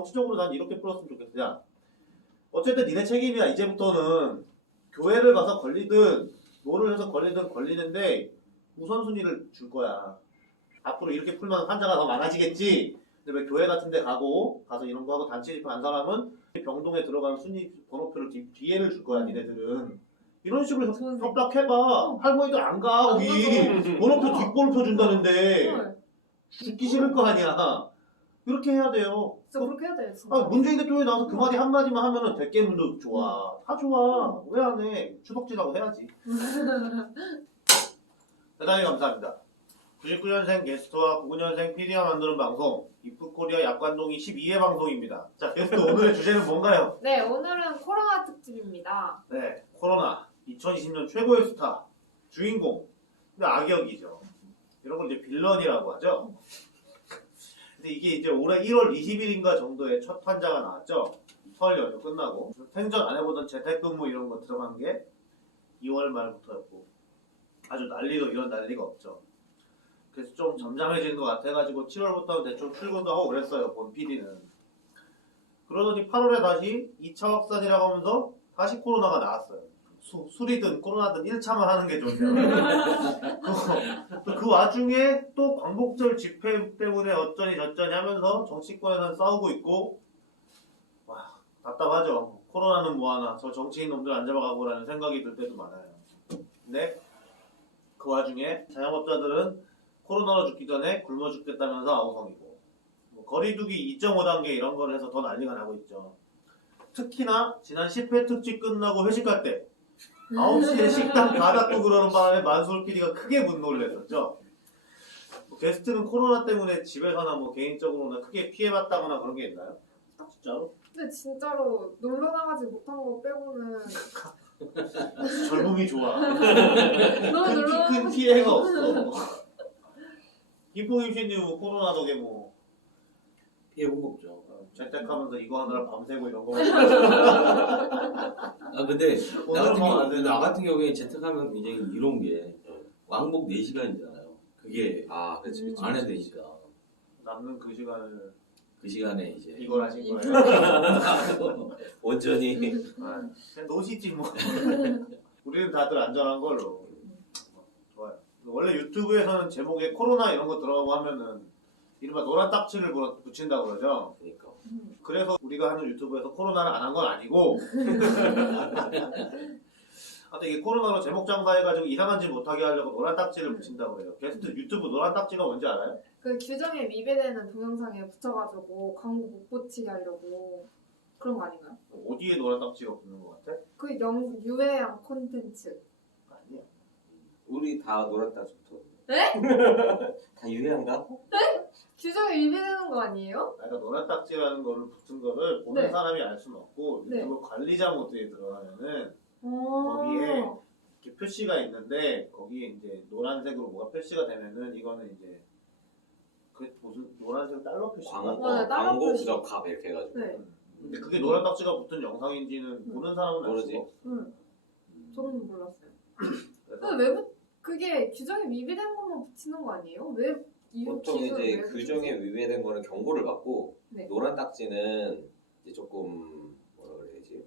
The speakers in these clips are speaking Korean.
정치적으로 난 이렇게 풀었으면 좋겠어. 야, 어쨌든 니네 책임이야. 이제부터는 교회를 가서 걸리든 뭐를 해서 걸리든 걸리는데 우선순위를 줄 거야. 앞으로 이렇게 풀면 환자가 더 많아지겠지. 근데 왜 교회 같은 데 가서 이런 거 하고 단체 집회한 사람은 병동에 들어가는 순위 번호표를 뒤에를 줄 거야. 니네들은. 이런 식으로 협박해봐. 할머니들 안 가. 거기 번호표 뒷번호표 준다는데 죽기 싫을 거 아니야. 그렇게 해야 돼요. 진짜 그렇게 해야 돼. 진짜. 문재인 대통령이 나와서 그 마디 한마디만 하면은 대깨문도 좋아. 다 좋아. 왜 안 해? 추덕지라고 해야지. 대단히 감사합니다. 99년생 게스트와 99년생 PD가 만드는 방송 이프코리아 약관동이 12회 방송입니다. 자, 게스트 오늘의 주제는 뭔가요? 네, 오늘은 코로나 특집입니다. 네, 코로나 2020년 최고의 스타 주인공. 근데 악역이죠. 이런 걸 이제 빌런이라고 하죠. 근데 이게 이제 올해 1월 20일인가 정도에 첫 환자가 나왔죠. 설 연휴 끝나고 생전 안 해보던 재택근무 이런 거 들어간 게 2월 말부터였고 아주 난리도 이런 난리가 없죠. 그래서 좀 잠잠해지는 것 같아가지고 7월부터는 대충 출근도 하고 그랬어요. 본 PD는. 그러더니 8월에 다시 2차 확산이라고 하면서 다시 코로나가 나왔어요. 술이든 코로나든 1차만 하는 게 좋네요. 그 와중에 또 광복절 집회 때문에 어쩌니 저쩌니 하면서 정치권에서는 싸우고 있고 와 답답하죠. 코로나는 뭐하나 저 정치인 놈들 안 잡아가고라는 생각이 들 때도 많아요. 근데 그 와중에 자영업자들은 코로나로 죽기 전에 굶어 죽겠다면서 아우성이고 뭐 거리두기 2.5단계 이런 걸 해서 더 난리가 나고 있죠. 특히나 지난 10회 특집 끝나고 회식할 때 9시에 식당 다 닫고 그러는 바람에 만수르 PD가 크게 분노를 했었죠. 뭐 게스트는 코로나 때문에 집에서나 뭐 개인적으로나 크게 피해봤다거나 그런 게 있나요? 진짜로? 근데 진짜로 놀러 나가지 못한 거 빼고는 젊음이 좋아. 너무 놀러 큰 피해가 없어. 김풍임 씨는 코로나 덕에 뭐 피해 본 거 없죠. 재택하면서 이거 하느라 밤새고 이런 거. 근데 오늘은 뭐 안 되나? 나 같은 경우에 재택하면 굉장히 이로운 게 왕복 4시간이잖아요. 그게 그치, 안 해야 되니까 남는 그 시간을 그 시간에 이제 이걸 하신 거예요. 온전히 그냥 노시지 뭐. 우리는 다들 안전한 걸로. 좋아요. 원래 유튜브에서는 제목에 코로나 이런 거 들어가고 하면은 이른바 노란 딱지를 붙인다고 그러죠. 그러니까 그래서 우리가 하는 유튜브에서 코로나를 안 한 건 아니고 하여튼 이게 코로나로 제목 장사해가지고 이상한 짓 못하게 하려고 노란 딱지를 붙인다고 해요. 게스트 유튜브 노란 딱지가 뭔지 알아요? 그 규정에 위배되는 동영상에 붙여가지고 광고 못 붙이게 하려고 그런 거 아닌가요? 어디에 노란 딱지가 붙는 것 같아? 그 유해한 콘텐츠. 아니야. 우리 다 노란 딱지부터. 네? 다 유해한가? 규정에 위배되는 거 아니에요? 그러니까 노란 딱지라는 거를 붙은 거를 보는 네. 사람이 알 수는 없고 네. 유튜브 관리자 모드에 들어가면은 거기에 이렇게 표시가 있는데 거기에 이제 노란색으로 뭐가 표시가 되면은 이거는 이제 그 무슨 노란색 달러 표시인가? 다른 광고가 값 이렇게 해가지고. 네. 근데 그게 노란 딱지가 붙은 영상인지는 보는 사람은 알 모르지. 수가 없어. 응. 저는 몰랐어요. 그래서 근데 왜 그게 규정에 위배된 것만 붙이는 거 아니에요? 왜 보통 이제 규정에 위배된 거는 경고를 받고 네. 노란 딱지는 이제 조금 뭐라 그래야지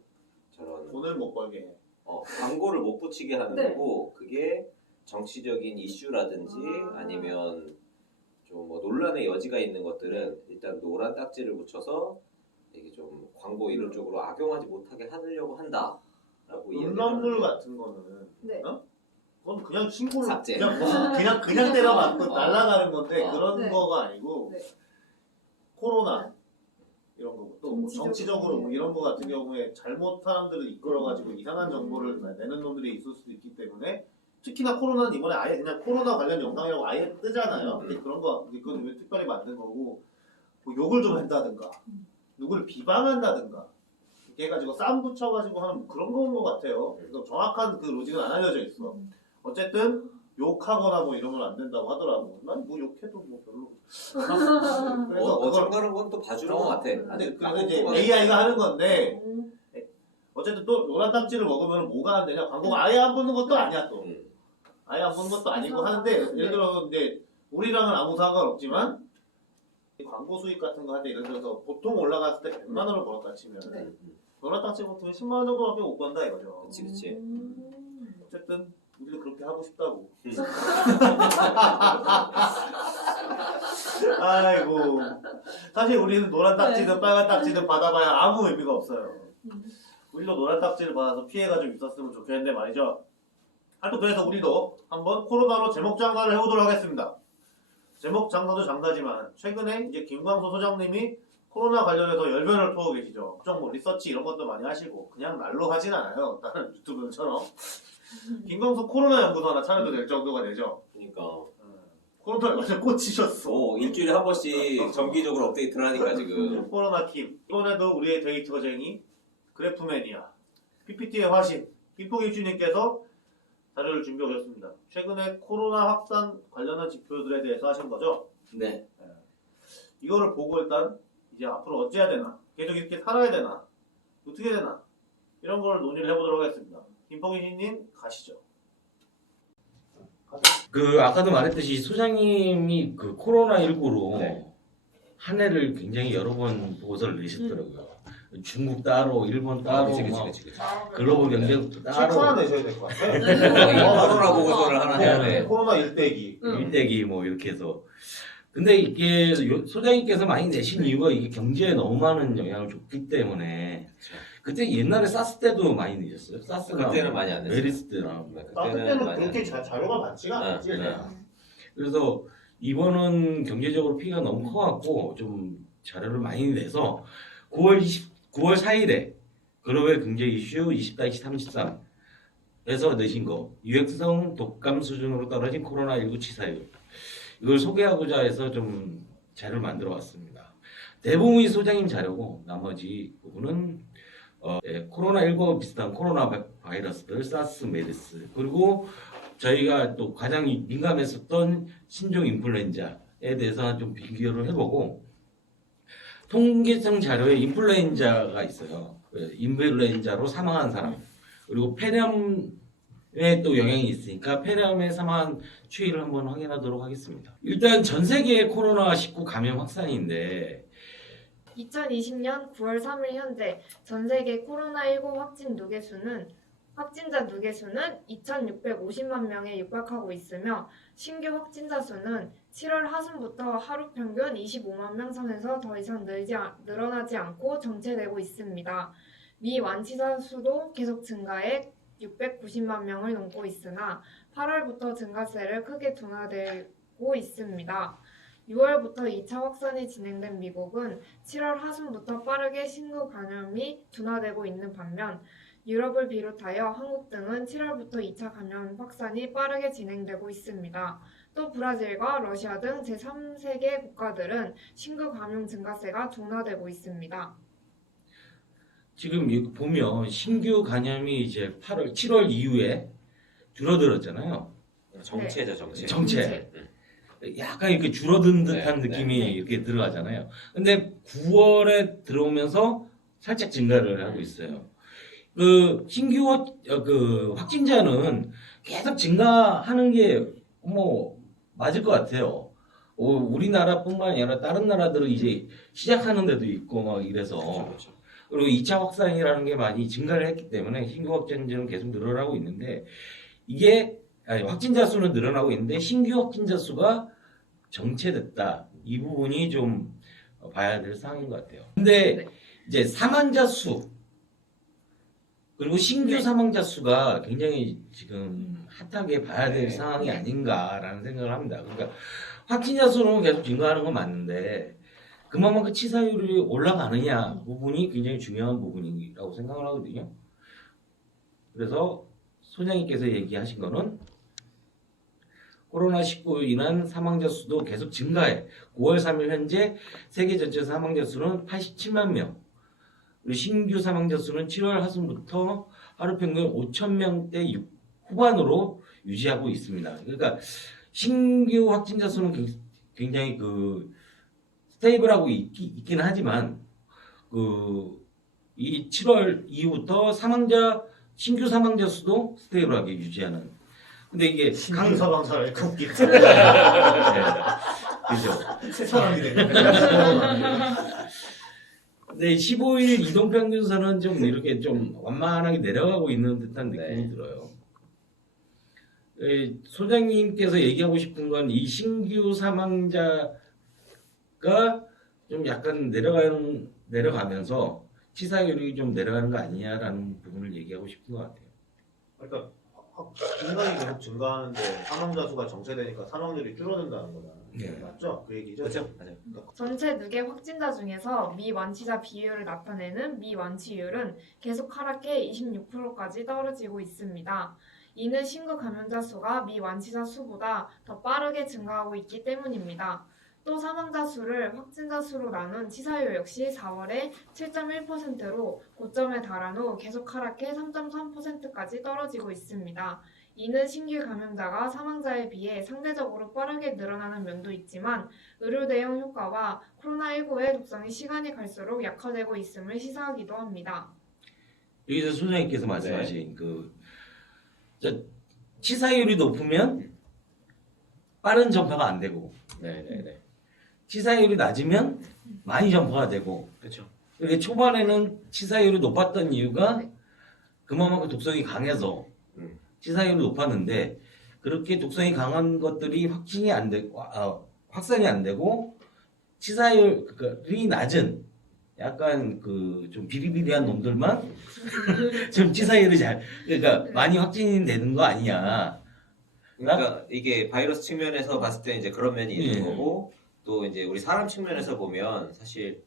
저런 돈을 못 벌게 해. 광고를 못 붙이게 하는 네. 거고 그게 정치적인 이슈라든지 아니면 좀 뭐 논란의 여지가 있는 것들은 일단 노란 딱지를 붙여서 이게 좀 광고 이런 쪽으로 악용하지 못하게 하려고 한다라고 음란물 같은 거는 네. 그건 그냥 신고를 삭제. 그냥 때려맞고 날아가는 건데 그런 네. 거가 아니고 네. 코로나 이런 거 또 정치적으로. 정치적으로 뭐 이런 거 같은 경우에 잘못 사람들을 이끌어가지고 이상한 정보를 내는 놈들이 있을 수도 있기 때문에 특히나 코로나는 이번에 아예 그냥 코로나 관련 영상이라고 아예 뜨잖아요. 근데 그런 거 이건 왜 특별히 만든 거고 뭐 욕을 좀 한다든가 누구를 비방한다든가 이렇게 해가지고 쌈 붙여가지고 하는 그런 거인 것 같아요. 그래서 정확한 그 로직은 안 알려져 있어. 어쨌든 욕하거나 뭐 이런 건 안 된다고 하더라고. 난 뭐 욕해도 뭐 별로. 그래서 그걸 어중간한 건 또 봐주는 것 같아. 근데 그래서 이제 AI가 하는 건데 음. 어쨌든 또 노란 딱지를 먹으면 뭐가 안 되냐? 광고가 아예 안 붙는 것도 아니야 또. 아예 안 붙는 것도 아니고 하는데 예를 들어 이제 우리랑은 아무 상관없지만 광고 수익 같은 거 할 때 예를 들어서 보통 올라갔을 때 100만 원을 벌었다 치면 네. 노란 딱지 같으면 10만 원 정도밖에 못 번다 이거죠. 그치. 어쨌든 우리도 그렇게 하고 싶다고. 아이고 사실 우리는 노란 딱지든 빨간 딱지든 받아봐야 아무 의미가 없어요. 우리도 노란 딱지를 받아서 피해가 좀 있었으면 좋겠는데 말이죠. 하여튼 그래서 우리도 한번 코로나로 제목 장사를 해보도록 하겠습니다. 제목 장사도 장사지만 최근에 이제 김광수 소장님이 코로나 관련해서 열변을 토하고 계시죠. 걱정 뭐 리서치 이런 것도 많이 하시고 그냥 날로 하진 않아요. 다른 유튜브처럼. 김광수 코로나 연구소 하나 차려도 될 정도가 되죠. 그러니까 코로나에 완전 꽂히셨어. 일주일에 한 번씩 정기적으로 업데이트를 하니까 지금. 코로나 킴. 이번에도 우리의 데이터 거쟁이 그래프매니아 PPT의 화신 김포김치님께서 자료를 준비해 오셨습니다. 최근에 코로나 확산 관련한 지표들에 대해서 하신 거죠? 네. 이거를 보고 일단 이제 앞으로 어찌해야 되나, 계속 이렇게 살아야 되나, 어떻게 되나 이런 걸 논의를 해보도록 하겠습니다. 김포김치님 가시죠. 그 아까도 말했듯이 소장님이 그 코로나19로 네. 한 해를 굉장히 여러 번 보고서를 내셨더라고요. 중국 따로, 일본 따로, 그치. 글로벌 경제국도 책 하나 따로, 내셔야 될 것 같아요. 코로나 보고서를 하나 해야 돼. 코로나 일대기. 일대기 뭐 이렇게 해서. 근데 이게 소장님께서 많이 내신 이유가 이게 경제에 너무 많은 영향을 줬기 때문에 그때 옛날에 사스 때도 많이 내셨어요. 사스가 그때는 많이 안 냈어요. 메리스 때랑. 그때는 많이 그렇게 안 했어요. 자료가 많지가 않았지. 네. 그래서 이번은 경제적으로 피해가 너무 커갖고 좀 자료를 많이 내서 9월 4일에 글로벌 경제 이슈 20-33에서 내신 거 유행성 독감 수준으로 떨어진 코로나19 치사율 이걸 소개하고자 해서 좀 자료를 만들어 왔습니다. 대부분이 소장님 자료고 나머지 부분은 코로나19와 비슷한 코로나 바이러스들 사스, 메르스 그리고 저희가 또 가장 민감했었던 신종 인플루엔자에 대해서 좀 비교를 해보고 통계성 자료에 인플루엔자가 있어요. 인플루엔자로 사망한 사람 그리고 폐렴에 또 영향이 있으니까 폐렴에 사망한 추이를 한번 확인하도록 하겠습니다. 일단 전 세계 코로나19 감염 확산인데 2020년 9월 3일 현재 전 세계 코로나19 확진자 누계 수는 2,650만 명에 육박하고 있으며 신규 확진자 수는 7월 하순부터 하루 평균 25만 명 선에서 더 이상 늘어나지 않고 정체되고 있습니다. 미 완치자 수도 계속 증가해 690만 명을 넘고 있으나 8월부터 증가세를 크게 둔화되고 있습니다. 6월부터 2차 확산이 진행된 미국은 7월 하순부터 빠르게 신규 감염이 둔화되고 있는 반면 유럽을 비롯하여 한국 등은 7월부터 2차 감염 확산이 빠르게 진행되고 있습니다. 또 브라질과 러시아 등 제3세계 국가들은 신규 감염 증가세가 둔화되고 있습니다. 지금 여기 보면 신규 감염이 이제 7월 이후에 줄어들었잖아요. 정체죠, 정체. 정체. 약간 이렇게 줄어든 듯한 네, 느낌이 네. 이렇게 들어가잖아요. 근데 9월에 들어오면서 살짝 증가를 하고 있어요. 그 신규 그 확진자는 계속 증가하는 게 뭐 맞을 것 같아요. 우리나라뿐만 아니라 다른 나라들은 이제 시작하는 데도 있고 막 이래서 그렇죠. 그리고 2차 확산이라는 게 많이 증가를 했기 때문에 신규 확진자는 계속 늘어나고 있는데 확진자 수는 늘어나고 있는데 신규 확진자 수가 정체됐다. 이 부분이 좀 봐야 될 사항인 것 같아요. 근데 네. 이제 사망자 수 그리고 신규 네. 사망자 수가 굉장히 지금 핫하게 봐야 될 네. 상황이 아닌가라는 생각을 합니다. 그러니까 확진자 수는 계속 증가하는 건 맞는데 그만큼 치사율이 올라가느냐 부분이 굉장히 중요한 부분이라고 생각을 하거든요. 그래서 소장님께서 얘기하신 거는 코로나19로 인한 사망자 수도 계속 증가해. 9월 3일 현재 세계 전체 사망자 수는 87만 명. 그리고 신규 사망자 수는 7월 하순부터 하루 평균 5,000명대 후반으로 유지하고 있습니다. 그러니까 신규 확진자 수는 굉장히 그 스테이블하고 있긴 하지만 이 7월 이후부터 신규 사망자 수도 스테이블하게 유지하는. 근데 이게 신규 사망자를 웃기. 그죠? 새 사람이 되네. 네, 15일 이동평균선은 좀 이렇게 좀 완만하게 내려가고 있는 듯한 느낌이 네. 들어요. 소장님께서 얘기하고 싶은 건 이 신규 사망자가 좀 약간 내려가면서 치사율이 좀 내려가는 거 아니냐라는 부분을 얘기하고 싶은 것 같아요. 그러니까 인간이 계속 증가하는데 사망자 수가 정체되니까 사망률이 줄어든다는 거잖아요. 네. 맞죠? 그 얘기죠? 그렇죠? 맞아요. 전체 누계 확진자 중에서 미완치자 비율을 나타내는 미완치율은 계속 하락해 26%까지 떨어지고 있습니다. 이는 신규 감염자 수가 미완치자 수보다 더 빠르게 증가하고 있기 때문입니다. 또 사망자 수를 확진자 수로 나눈 치사율 역시 4월에 7.1%로 고점에 달한 후 계속 하락해 3.3%까지 떨어지고 있습니다. 이는 신규 감염자가 사망자에 비해 상대적으로 빠르게 늘어나는 면도 있지만 의료 대응 효과와 코로나19의 독성이 시간이 갈수록 약화되고 있음을 시사하기도 합니다. 여기서 소장님께서 말씀하신 치사율이 높으면 빠른 전파가 안 되고 네네네. 치사율이 낮으면 많이 전파가 되고 그렇죠. 이렇게 초반에는 치사율이 높았던 이유가 그만큼 독성이 강해서 치사율이 높았는데 그렇게 독성이 강한 것들이 확진이 안 되고 확산이 안 되고 치사율이 낮은 약간 그 좀 비리비리한 놈들만 좀 치사율이 그러니까 많이 확진이 되는 거 아니냐. 그러니까 이게 바이러스 측면에서 봤을 때 이제 그런 면이 있는 예. 거고 또 이제 우리 사람 측면에서 보면 사실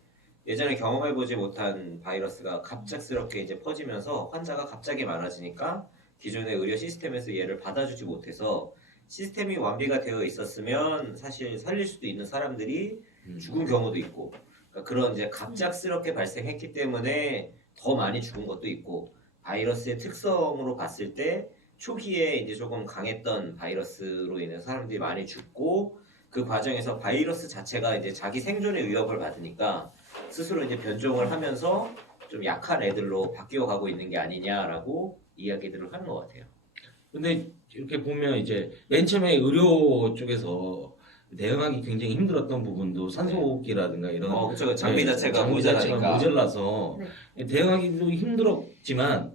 예전에 경험해보지 못한 바이러스가 갑작스럽게 이제 퍼지면서 환자가 갑자기 많아지니까 기존의 의료 시스템에서 얘를 받아주지 못해서 시스템이 완비가 되어 있었으면 사실 살릴 수도 있는 사람들이 죽은 경우도 있고 그러니까 그런 이제 갑작스럽게 발생했기 때문에 더 많이 죽은 것도 있고 바이러스의 특성으로 봤을 때 초기에 이제 조금 강했던 바이러스로 인해서 사람들이 많이 죽고 그 과정에서 바이러스 자체가 이제 자기 생존의 위협을 받으니까 스스로 이제 변종을 하면서 좀 약한 애들로 바뀌어 가고 있는 게 아니냐라고 이야기들을 하는 것 같아요. 근데 이렇게 보면 이제 맨 처음에 의료 쪽에서 대응하기 굉장히 힘들었던 부분도 산소호흡기라든가 이런 그렇죠. 장비 자체가 장비 자체가 모자라니까. 모자라서 대응하기도 힘들었지만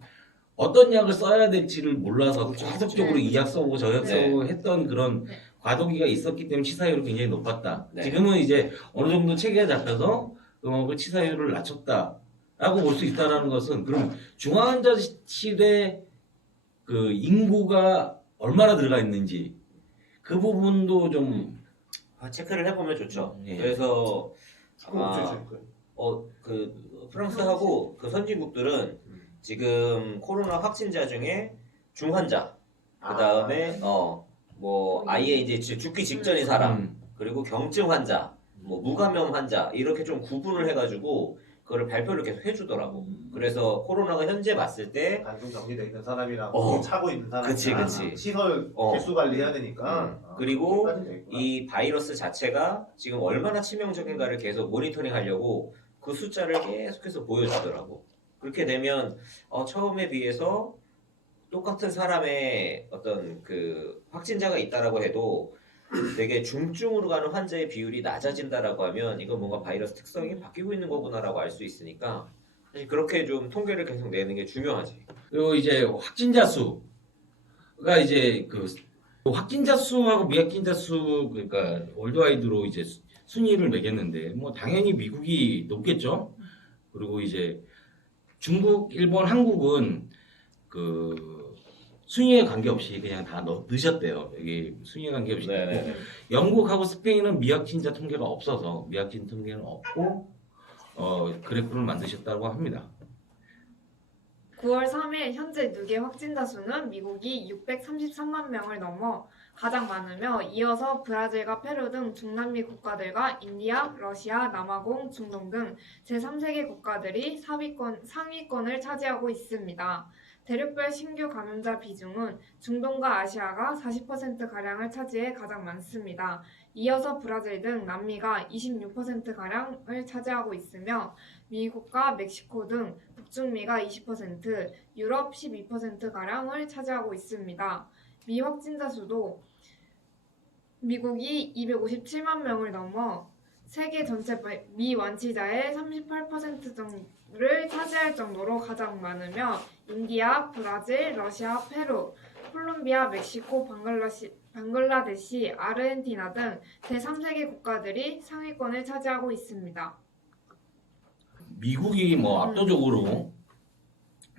어떤 약을 써야 될지를 몰라서 그렇죠. 계속적으로 네. 이 약 써보고 저 약 네. 써보고 했던 그런 네. 과도기가 있었기 때문에 치사율이 굉장히 높았다. 네. 지금은 이제 어느 정도 체계가 잡혀서 그 치사율을 낮췄다라고 볼 수 있다라는 것은 그럼 중환자실에 그 인구가 얼마나 들어가 있는지 그 부분도 좀 체크를 해보면 좋죠. 예. 그래서 그거 어떻게 줄까요? 그 프랑스하고 그 선진국들은 지금 코로나 확진자 중에 중환자, 그 다음에 뭐 아예 이제 죽기 직전인 사람, 그리고 경증 환자, 뭐 무감염 환자 이렇게 좀 구분을 해가지고 그거를 발표를 계속 해주더라고. 그래서 코로나가 현재 봤을 때 단순 격리돼 있는 사람이랑 어. 차고 있는 사람이랑 그치. 시설 개수 관리해야 되니까 그리고 그렇게까지는 돼 있구나. 이 바이러스 자체가 지금 얼마나 치명적인가를 계속 모니터링 하려고 그 숫자를 계속해서 보여주더라고. 그렇게 되면 처음에 비해서 똑같은 사람의 어떤 그 확진자가 있다라고 해도 되게 중증으로 가는 환자의 비율이 낮아진다라고 하면 이건 뭔가 바이러스 특성이 바뀌고 있는 거구나라고 알 수 있으니까 사실 그렇게 좀 통계를 계속 내는 게 중요하지. 그리고 이제 확진자 수가 이제 그 확진자 수하고 미확진자 수 그러니까 월드와이드로 이제 순위를 매겼는데 뭐 당연히 미국이 높겠죠. 그리고 이제 중국, 일본, 한국은 그 순위에 관계없이 그냥 다 넣으셨대요. 여기 순위에 관계없이. 네네. 영국하고 스페인은 미확진자 통계가 없어서 미확진 통계는 없고 그래프를 만드셨다고 합니다. 9월 3일 현재 누계 확진자 수는 미국이 633만 명을 넘어 가장 많으며 이어서 브라질과 페루 등 중남미 국가들과 인디아, 러시아, 남아공, 중동 등 제3세계 국가들이 상위권을 차지하고 있습니다. 대륙별 신규 감염자 비중은 중동과 아시아가 40%가량을 차지해 가장 많습니다. 이어서 브라질 등 남미가 26%가량을 차지하고 있으며 미국과 멕시코 등 북중미가 20%, 유럽 12%가량을 차지하고 있습니다. 미확진자 수도 미국이 257만 명을 넘어 세계 전체 미완치자의 38% 정도를 차지할 정도로 가장 많으며 인디아, 브라질, 러시아, 페루, 콜롬비아, 멕시코, 방글라데시, 아르헨티나 등 제3세계 국가들이 상위권을 차지하고 있습니다. 미국이 뭐 압도적으로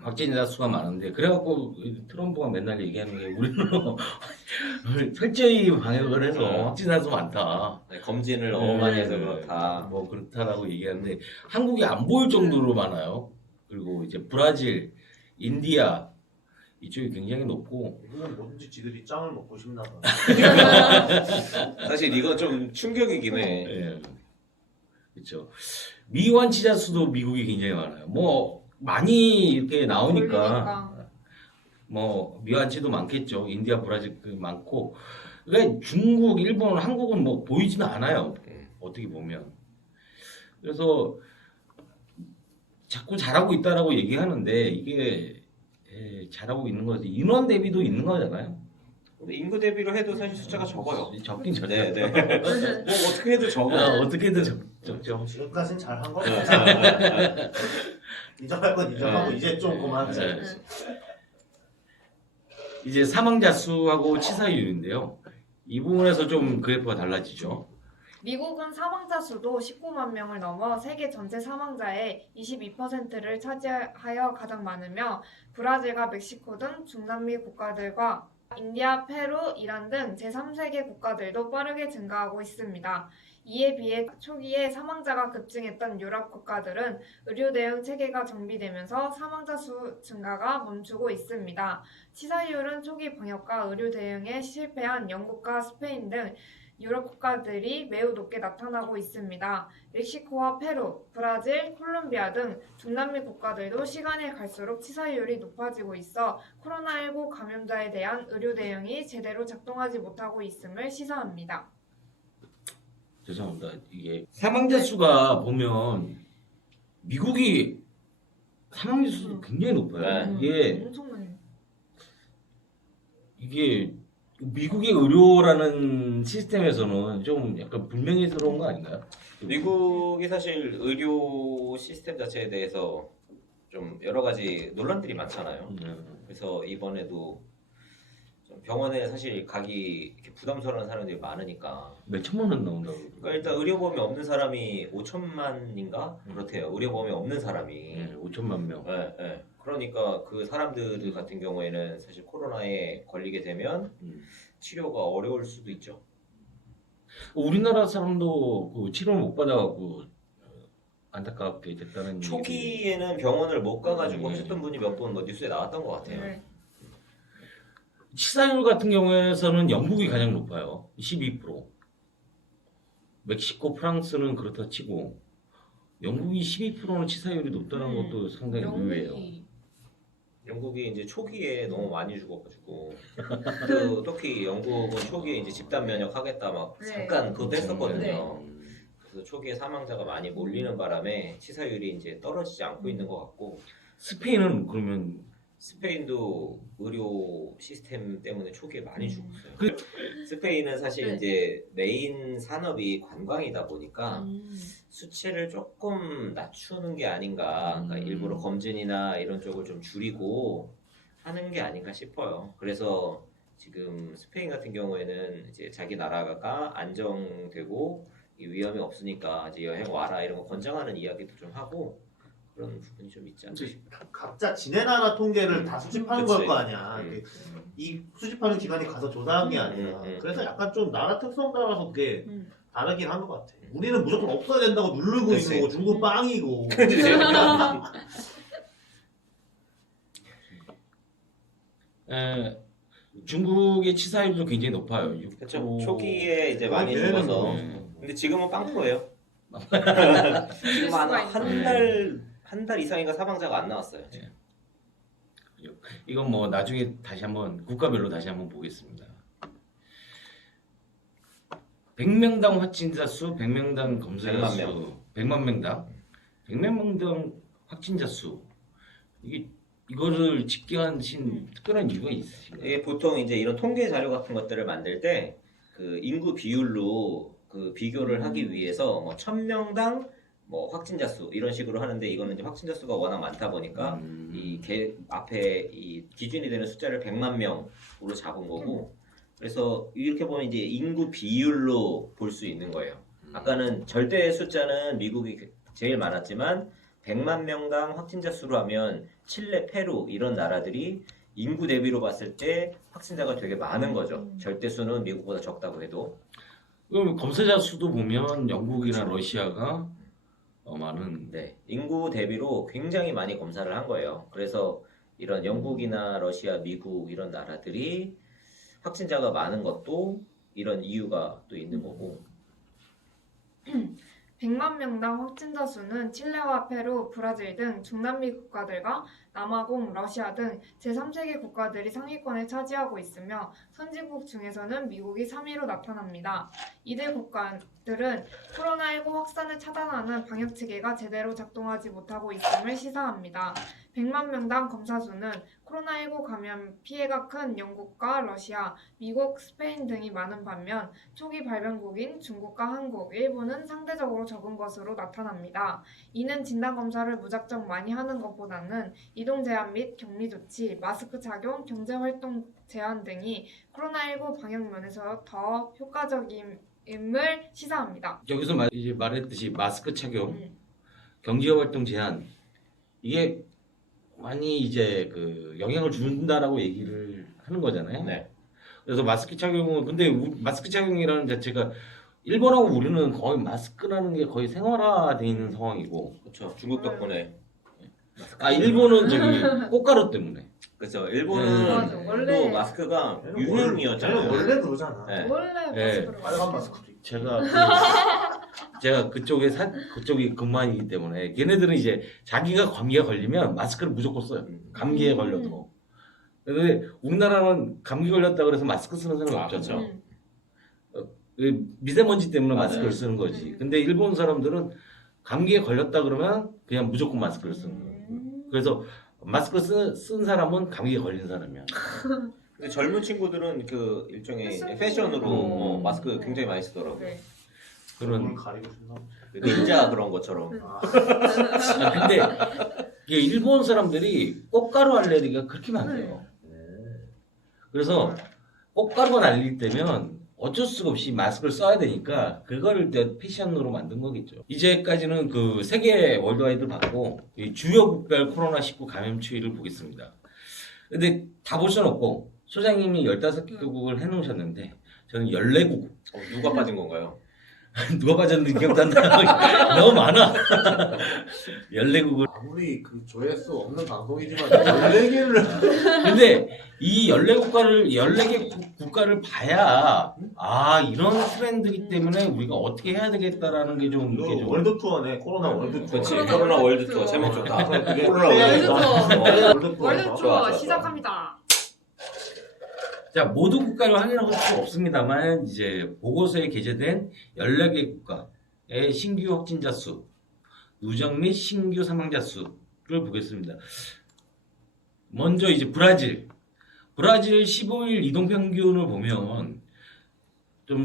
확진자 수가 많은데 그래갖고 트럼프가 맨날 얘기하는 게 우리는 철저히 방역을 해서 확진자 수 많다. 네, 검진을 너무 많이 해서 그렇다. 뭐 그렇다라고 얘기하는데 한국이 안 보일 정도로 많아요. 그리고 이제 브라질, 인디아 이쪽이 굉장히 높고 이거는 뭐든지 지들이 짱을 먹고 싶나 봐. 사실 이건 좀 충격이긴 해. 예. 그렇죠. 미완치자 수도 미국이 굉장히 많아요. 뭐 많이 이렇게 나오니까 올리니까. 뭐 미완치도 많겠죠. 인디아, 브라질 많고. 그러니까 중국, 일본, 한국은 뭐 보이지는 않아요. 어떻게 보면. 그래서 자꾸 잘하고 있다라고 얘기하는데 이게 잘하고 있는 거지. 인원 대비도 있는 거잖아요. 근데 인구 대비로 해도 사실 숫자가 적어요. 적긴 적죠. 네, 네. 뭐 어떻게 해도 적어. 어떻게든 적죠. 지금까지는 잘한 거 네, 같아. 네, 네. 인정할 건 인정하고 네. 이제 좀 그만하자. 네. 이제 사망자 수하고 치사율인데요. 이 부분에서 좀 그래프가 달라지죠. 미국은 사망자 수도 19만 명을 넘어 세계 전체 사망자의 22%를 차지하여 가장 많으며 브라질과 멕시코 등 중남미 국가들과 인디아, 페루, 이란 등 제3세계 국가들도 빠르게 증가하고 있습니다. 이에 비해 초기에 사망자가 급증했던 유럽 국가들은 의료 대응 체계가 정비되면서 사망자 수 증가가 멈추고 있습니다. 치사율은 초기 방역과 의료 대응에 실패한 영국과 스페인 등 유럽 국가들이 매우 높게 나타나고 있습니다. 멕시코와 페루, 브라질, 콜롬비아 등 중남미 국가들도 시간이 갈수록 치사율이 높아지고 있어 코로나19 감염자에 대한 의료 대응이 제대로 작동하지 못하고 있음을 시사합니다. 죄송합니다. 이게 사망자 수가 보면 미국이 사망자 수도 굉장히 높아요. 네. 엄청 많이. 이게 미국의 의료라는 시스템에서는 좀 약간 불명예스러운 거 아닌가요? 미국이 사실 의료 시스템 자체에 대해서 좀 여러 가지 논란들이 많잖아요. 그래서 이번에도 좀 병원에 사실 가기 이렇게 부담스러운 사람들이 많으니까. 몇 천만 원 나온다고. 그러니까 일단 의료보험이 없는 사람이 5천만인가 그렇대요. 의료보험이 없는 사람이. 네, 5천만 명. 네, 네. 그러니까 그 사람들 같은 경우에는 사실 코로나에 걸리게 되면 치료가 어려울 수도 있죠. 우리나라 사람도 그 치료를 못 받아갖고 안타깝게 됐다는 초기에는 병원을 못 가가지고 네. 하셨던 분이 몇 분 뭐 뉴스에 나왔던 것 같아요. 네. 치사율 같은 경우에서는 영국이 가장 높아요. 12%. 멕시코, 프랑스는 그렇다 치고 영국이 12%는 치사율이 높다는 것도 상당히 의외예요. 영국이 이제 초기에 너무 많이 죽어가지고 그 특히 영국은 초기에 이제 집단 면역 하겠다 막 네. 잠깐 그것도 했었거든요. 네. 그래서 초기에 사망자가 많이 몰리는 바람에 치사율이 이제 떨어지지 않고 있는 것 같고 스페인은 그러면 스페인도 의료 시스템 때문에 초기에 많이 죽었어요. 그- 스페인은 사실 네. 이제 메인 산업이 관광이다 보니까 수치를 조금 낮추는 게 아닌가. 그러니까 일부러 검진이나 이런 쪽을 좀 줄이고 하는 게 아닌가 싶어요. 그래서 지금 스페인 같은 경우에는 이제 자기 나라가 안정되고 이 위험이 없으니까 이제 여행 와라 이런 거 권장하는 이야기도 좀 하고 그런 부분이 좀 있지 않나 싶어요. 각자 지네 나라 통계를 다 수집하는 그치. 걸 거 아니야. 음. 이 수집하는 기관이 가서 조사한 게 아니라. 그래서 약간 좀 나라 특성 따라서 그게 다르긴 한 것 같아. 우리는 무조건 없어야 된다고 누르고 그치. 있는 거고 중국은 빵이고. 중국의 치사율도 굉장히 높아요. 6%. 그렇죠. 초기에 이제 많이 걔네는 죽어서. 뭐. 근데 지금은 빵표예요. 지금 한 달 이상인가 사망자가 안 나왔어요. 지금. 이건 뭐 나중에 다시 한번 국가별로 다시 한번 보겠습니다. 100명당 확진자 수, 100명당 검사 100만 수, 명. 100만 명당 100만 명당 확진자 수. 이거를 집계하신 특별한 이유가 있으신가요? 이게 보통 이제 이런 통계 자료 같은 것들을 만들 때 그 인구 비율로 그 비교를 하기 위해서 뭐 1000명당 뭐 확진자 수 이런 식으로 하는데 이거는 이제 확진자 수가 워낙 많다 보니까 앞에 이 기준이 되는 숫자를 100만 명으로 잡은 거고 그래서 이렇게 보면 이제 인구 비율로 볼 수 있는 거예요. 아까는 절대 숫자는 미국이 제일 많았지만 100만 명당 확진자 수로 하면 칠레, 페루 이런 나라들이 인구 대비로 봤을 때 확진자가 되게 많은 거죠. 절대 수는 미국보다 적다고 해도. 그럼 검사자 수도 보면 영국이나 러시아가 많은. 네, 인구 대비로 굉장히 많이 검사를 한 거예요. 그래서 이런 영국이나 러시아, 미국 이런 나라들이 확진자가 많은 것도 이런 이유가 또 있는 거고. 100만 명당 확진자 수는 칠레와 페루, 브라질 등 중남미 국가들과 남아공, 러시아 등 제3세계 국가들이 상위권을 차지하고 있으며 선진국 중에서는 미국이 3위로 나타납니다. 이들 국가들은 코로나19 확산을 차단하는 방역 체계가 제대로 작동하지 못하고 있음을 시사합니다. 100만 명당 검사 수는 코로나19 감염 피해가 큰 영국과 러시아, 미국, 스페인 등이 많은 반면 초기 발병국인 중국과 한국, 일본은 상대적으로 적은 것으로 나타납니다. 이는 진단검사를 무작정 많이 하는 것보다는 이동 제한 및 격리 조치, 마스크 착용, 경제활동 제한 등이 코로나19 방역 면에서 더 효과적임을 시사합니다. 여기서 이제 말했듯이 마스크 착용, 경제활동 제한 이게 많이 이제 그 영향을 준다라고 얘기를 하는 거잖아요. 네. 그래서 마스크 착용은 근데 마스크 착용이라는 자체가 일본하고 우리는 거의 마스크라는 게 거의 생활화돼 있는 상황이고. 그렇죠. 중국 덕분에. 일본은 저기 꽃가루 때문에. 그렇죠. 일본은 맞아, 원래- 또 마스크가 쟤는 유행이었잖아요. 원래 그러잖아. 네. 원래 네. 마스크를 빨간 마스크도 있고. 제가 그쪽이 근무하기 때문에 걔네들은 이제 자기가 감기에 걸리면 마스크를 무조건 써요. 감기에 걸려도. 근데 우리나라는 감기 걸렸다 그래서 마스크 쓰는 사람이 없잖아요. 미세먼지 때문에 맞아요. 마스크를 쓰는 거지. 근데 일본 사람들은 감기에 걸렸다 그러면 그냥 무조건 마스크를 쓰는 거예요. 그래서 마스크 쓴 사람은 감기에 걸린 사람이야. 근데 젊은 친구들은 그 일종의 패션으로 마스크 굉장히 많이 쓰더라고요. 네. 그런. 눈을 가리고 싶나? 닌자 그런 것처럼. 근데 이게 일본 사람들이 꽃가루 알레르기가 그렇게 많대요. 그래서 꽃가루가 날릴 때면 어쩔 수가 없이 마스크를 써야 되니까 그거를 이제 패션으로 만든 거겠죠. 이제까지는 그 세계 월드와이드를 봤고 이 주요 국별 코로나19 감염 추이를 보겠습니다. 근데 다 볼 수는 없고 소장님이 15개국을 해놓으셨는데 저는 14개국. 누가 빠진 건가요? 누가 빠졌는지 기억도 안 나. 너무 많아. 14국을. 아무리 그 조회수 없는 방송이지만 14개를 근데 이 14개 국가를 봐야 이런 트렌드이기 때문에 우리가 어떻게 해야 되겠다라는 게 좀 이렇게 좀. 월드 투어네. 코로나 월드 투어. 그렇지. 코로나 월드 투어 제목 좋다. 그게 코로나 월드 투어. 월드 투어. 월드 좋아, 투어 좋아. 시작합니다. 자, 모두 국가를 확인할 수 없습니다만 이제 보고서에 게재된 14개 국가의 신규 확진자 수, 누적 및 신규 사망자 수를 보겠습니다. 먼저 이제 브라질 15일 이동 평균을 보면 좀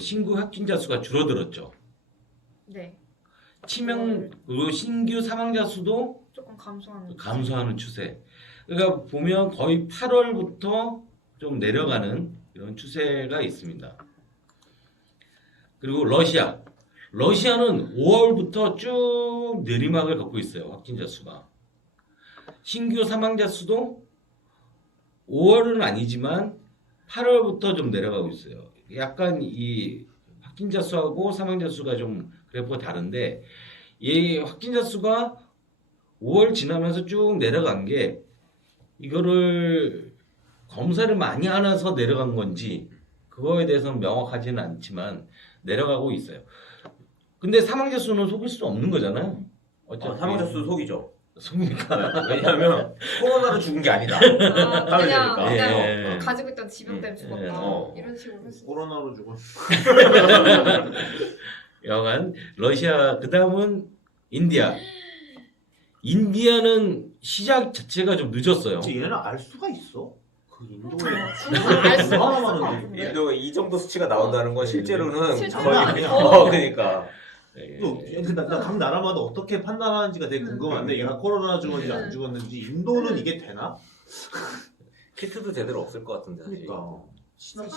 신규 확진자 수가 줄어들었죠. 네. 그리고 신규 사망자 수도 조금 감소하는 추세. 그러니까 보면 거의 8월부터 좀 내려가는 이런 추세가 있습니다. 그리고 러시아는 5월부터 쭉 내리막을 걷고 있어요. 확진자 수가. 신규 사망자 수도 5월은 아니지만 8월부터 좀 내려가고 있어요. 약간 이 확진자 수하고 사망자 수가 좀 그래프가 다른데 이 확진자 수가 5월 지나면서 쭉 내려간 게 이거를 검사를 많이 안 해서 내려간 건지 그거에 대해서는 명확하지는 않지만 내려가고 있어요. 근데 사망자 수는 속일 수 없는 거잖아요. 어차피 사망자 수 속이죠. 속입니까? 왜냐하면 코로나로 죽은 게 아니다. 그냥 예. 가지고 있던 질병 때문에 죽었다. 어. 이런 식으로 했어. 코로나로 죽었어. 여간 러시아 그 다음은 인디아는 시작 자체가 좀 늦었어요. 얘네는 알 수가 있어. 그 인도에 알 수가 얼마나 없을 것 많은데 같은데. 인도가 이 정도 수치가 나온다는 건 실제로는 실제로 거의 아니야. 그러니까 네. 각 나라마다 어떻게 판단하는지가 되게 궁금한데 얘가 코로나 죽었는지 안 죽었는지 인도는 이게 되나? 키트도 제대로 없을 것 같은데 사실. 그러니까 사람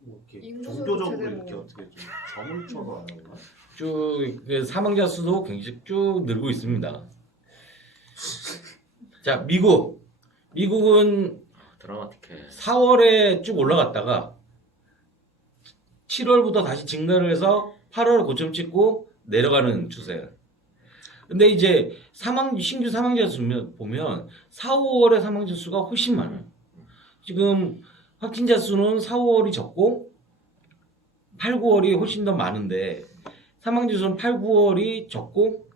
뭐 이렇게 인구수도 종교적으로 제대로 이렇게 어떻게 좀 점을 쳐서 하는 건가? 쭉 사망자 수도 굉장히 쭉 늘고 있습니다. 자, 미국은 드라마틱해. 4월에 쭉 올라갔다가 7월부터 다시 증가를 해서 8월 고점 찍고 내려가는 추세예요. 근데 이제 신규 사망자 수 보면 4, 5월에 사망자 수가 훨씬 많아요. 지금 확진자 수는 4, 5월이 적고 8, 9월이 훨씬 더 많은데 사망자 수는 8, 9월이 적고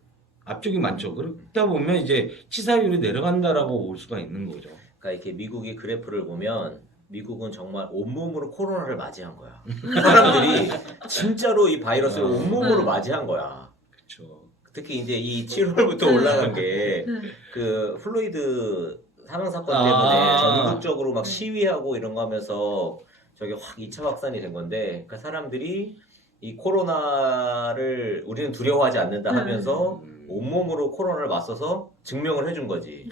앞쪽이 많죠. 그렇다 보면 이제 치사율이 내려간다라고 볼 수가 있는 거죠. 그러니까 이렇게 미국의 그래프를 보면 미국은 정말 온몸으로 코로나를 맞이한 거야. 사람들이 진짜로 이 바이러스를 온몸으로 맞이한 거야. 그렇죠. 특히 이제 이 7월부터 올라간 게 그 플로이드 사망 사건 때문에 전국적으로 막 시위하고 이런 거 하면서 저게 확 2차 확산이 된 건데 그 사람들이 이 코로나를 우리는 두려워하지 않는다 하면서 온몸으로 코로나를 맞서서 증명을 해준 거지.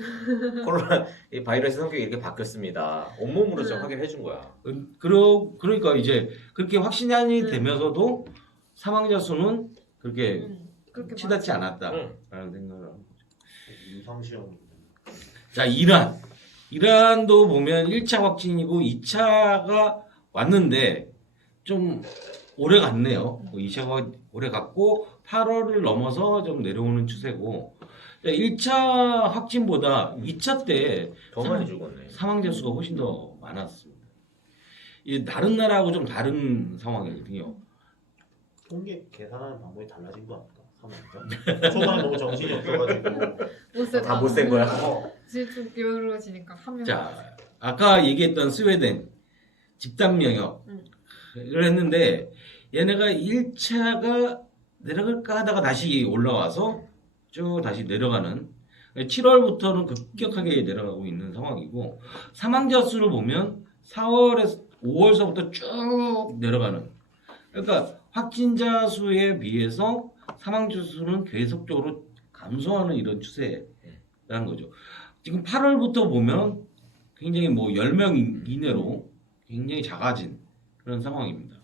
코로나 이 바이러스 성격이 이렇게 바뀌었습니다. 온몸으로 좀 확인해 준 거야. 그러니까 이제 그렇게 확신이 되면서도 사망자 수는 그렇게 그렇게 치닫지 많지. 않았다라는 생각을 하고. 임상시험. 자, 이란도 보면 1차 확진이고 2차가 왔는데 좀 오래 갔네요. 2차가 오래 갔고 8월을 넘어서 좀 내려오는 추세고 1차 확진보다 2차 때 더 많이 죽었네. 사망자 수가 훨씬 더 많았습니다. 이 다른 나라하고 좀 다른 상황이거든요. 통계 계산하는 방법이 달라진 거 아닐까? 사망자. 초반에 너무 정신이 없어가지고. 못세 다 못 센 거야. 지금 기울어지니까 하면. 자, 아까 얘기했던 스웨덴 집단 면역을 했는데 얘네가 1차가 내려갈까 하다가 다시 올라와서 쭉 다시 내려가는 7월부터는 급격하게 내려가고 있는 상황이고 사망자 수를 보면 4월에서 5월서부터 쭉 내려가는 그러니까 확진자 수에 비해서 사망자 수는 계속적으로 감소하는 이런 추세라는 거죠. 지금 8월부터 보면 굉장히 뭐 10명 이내로 굉장히 작아진 그런 상황입니다.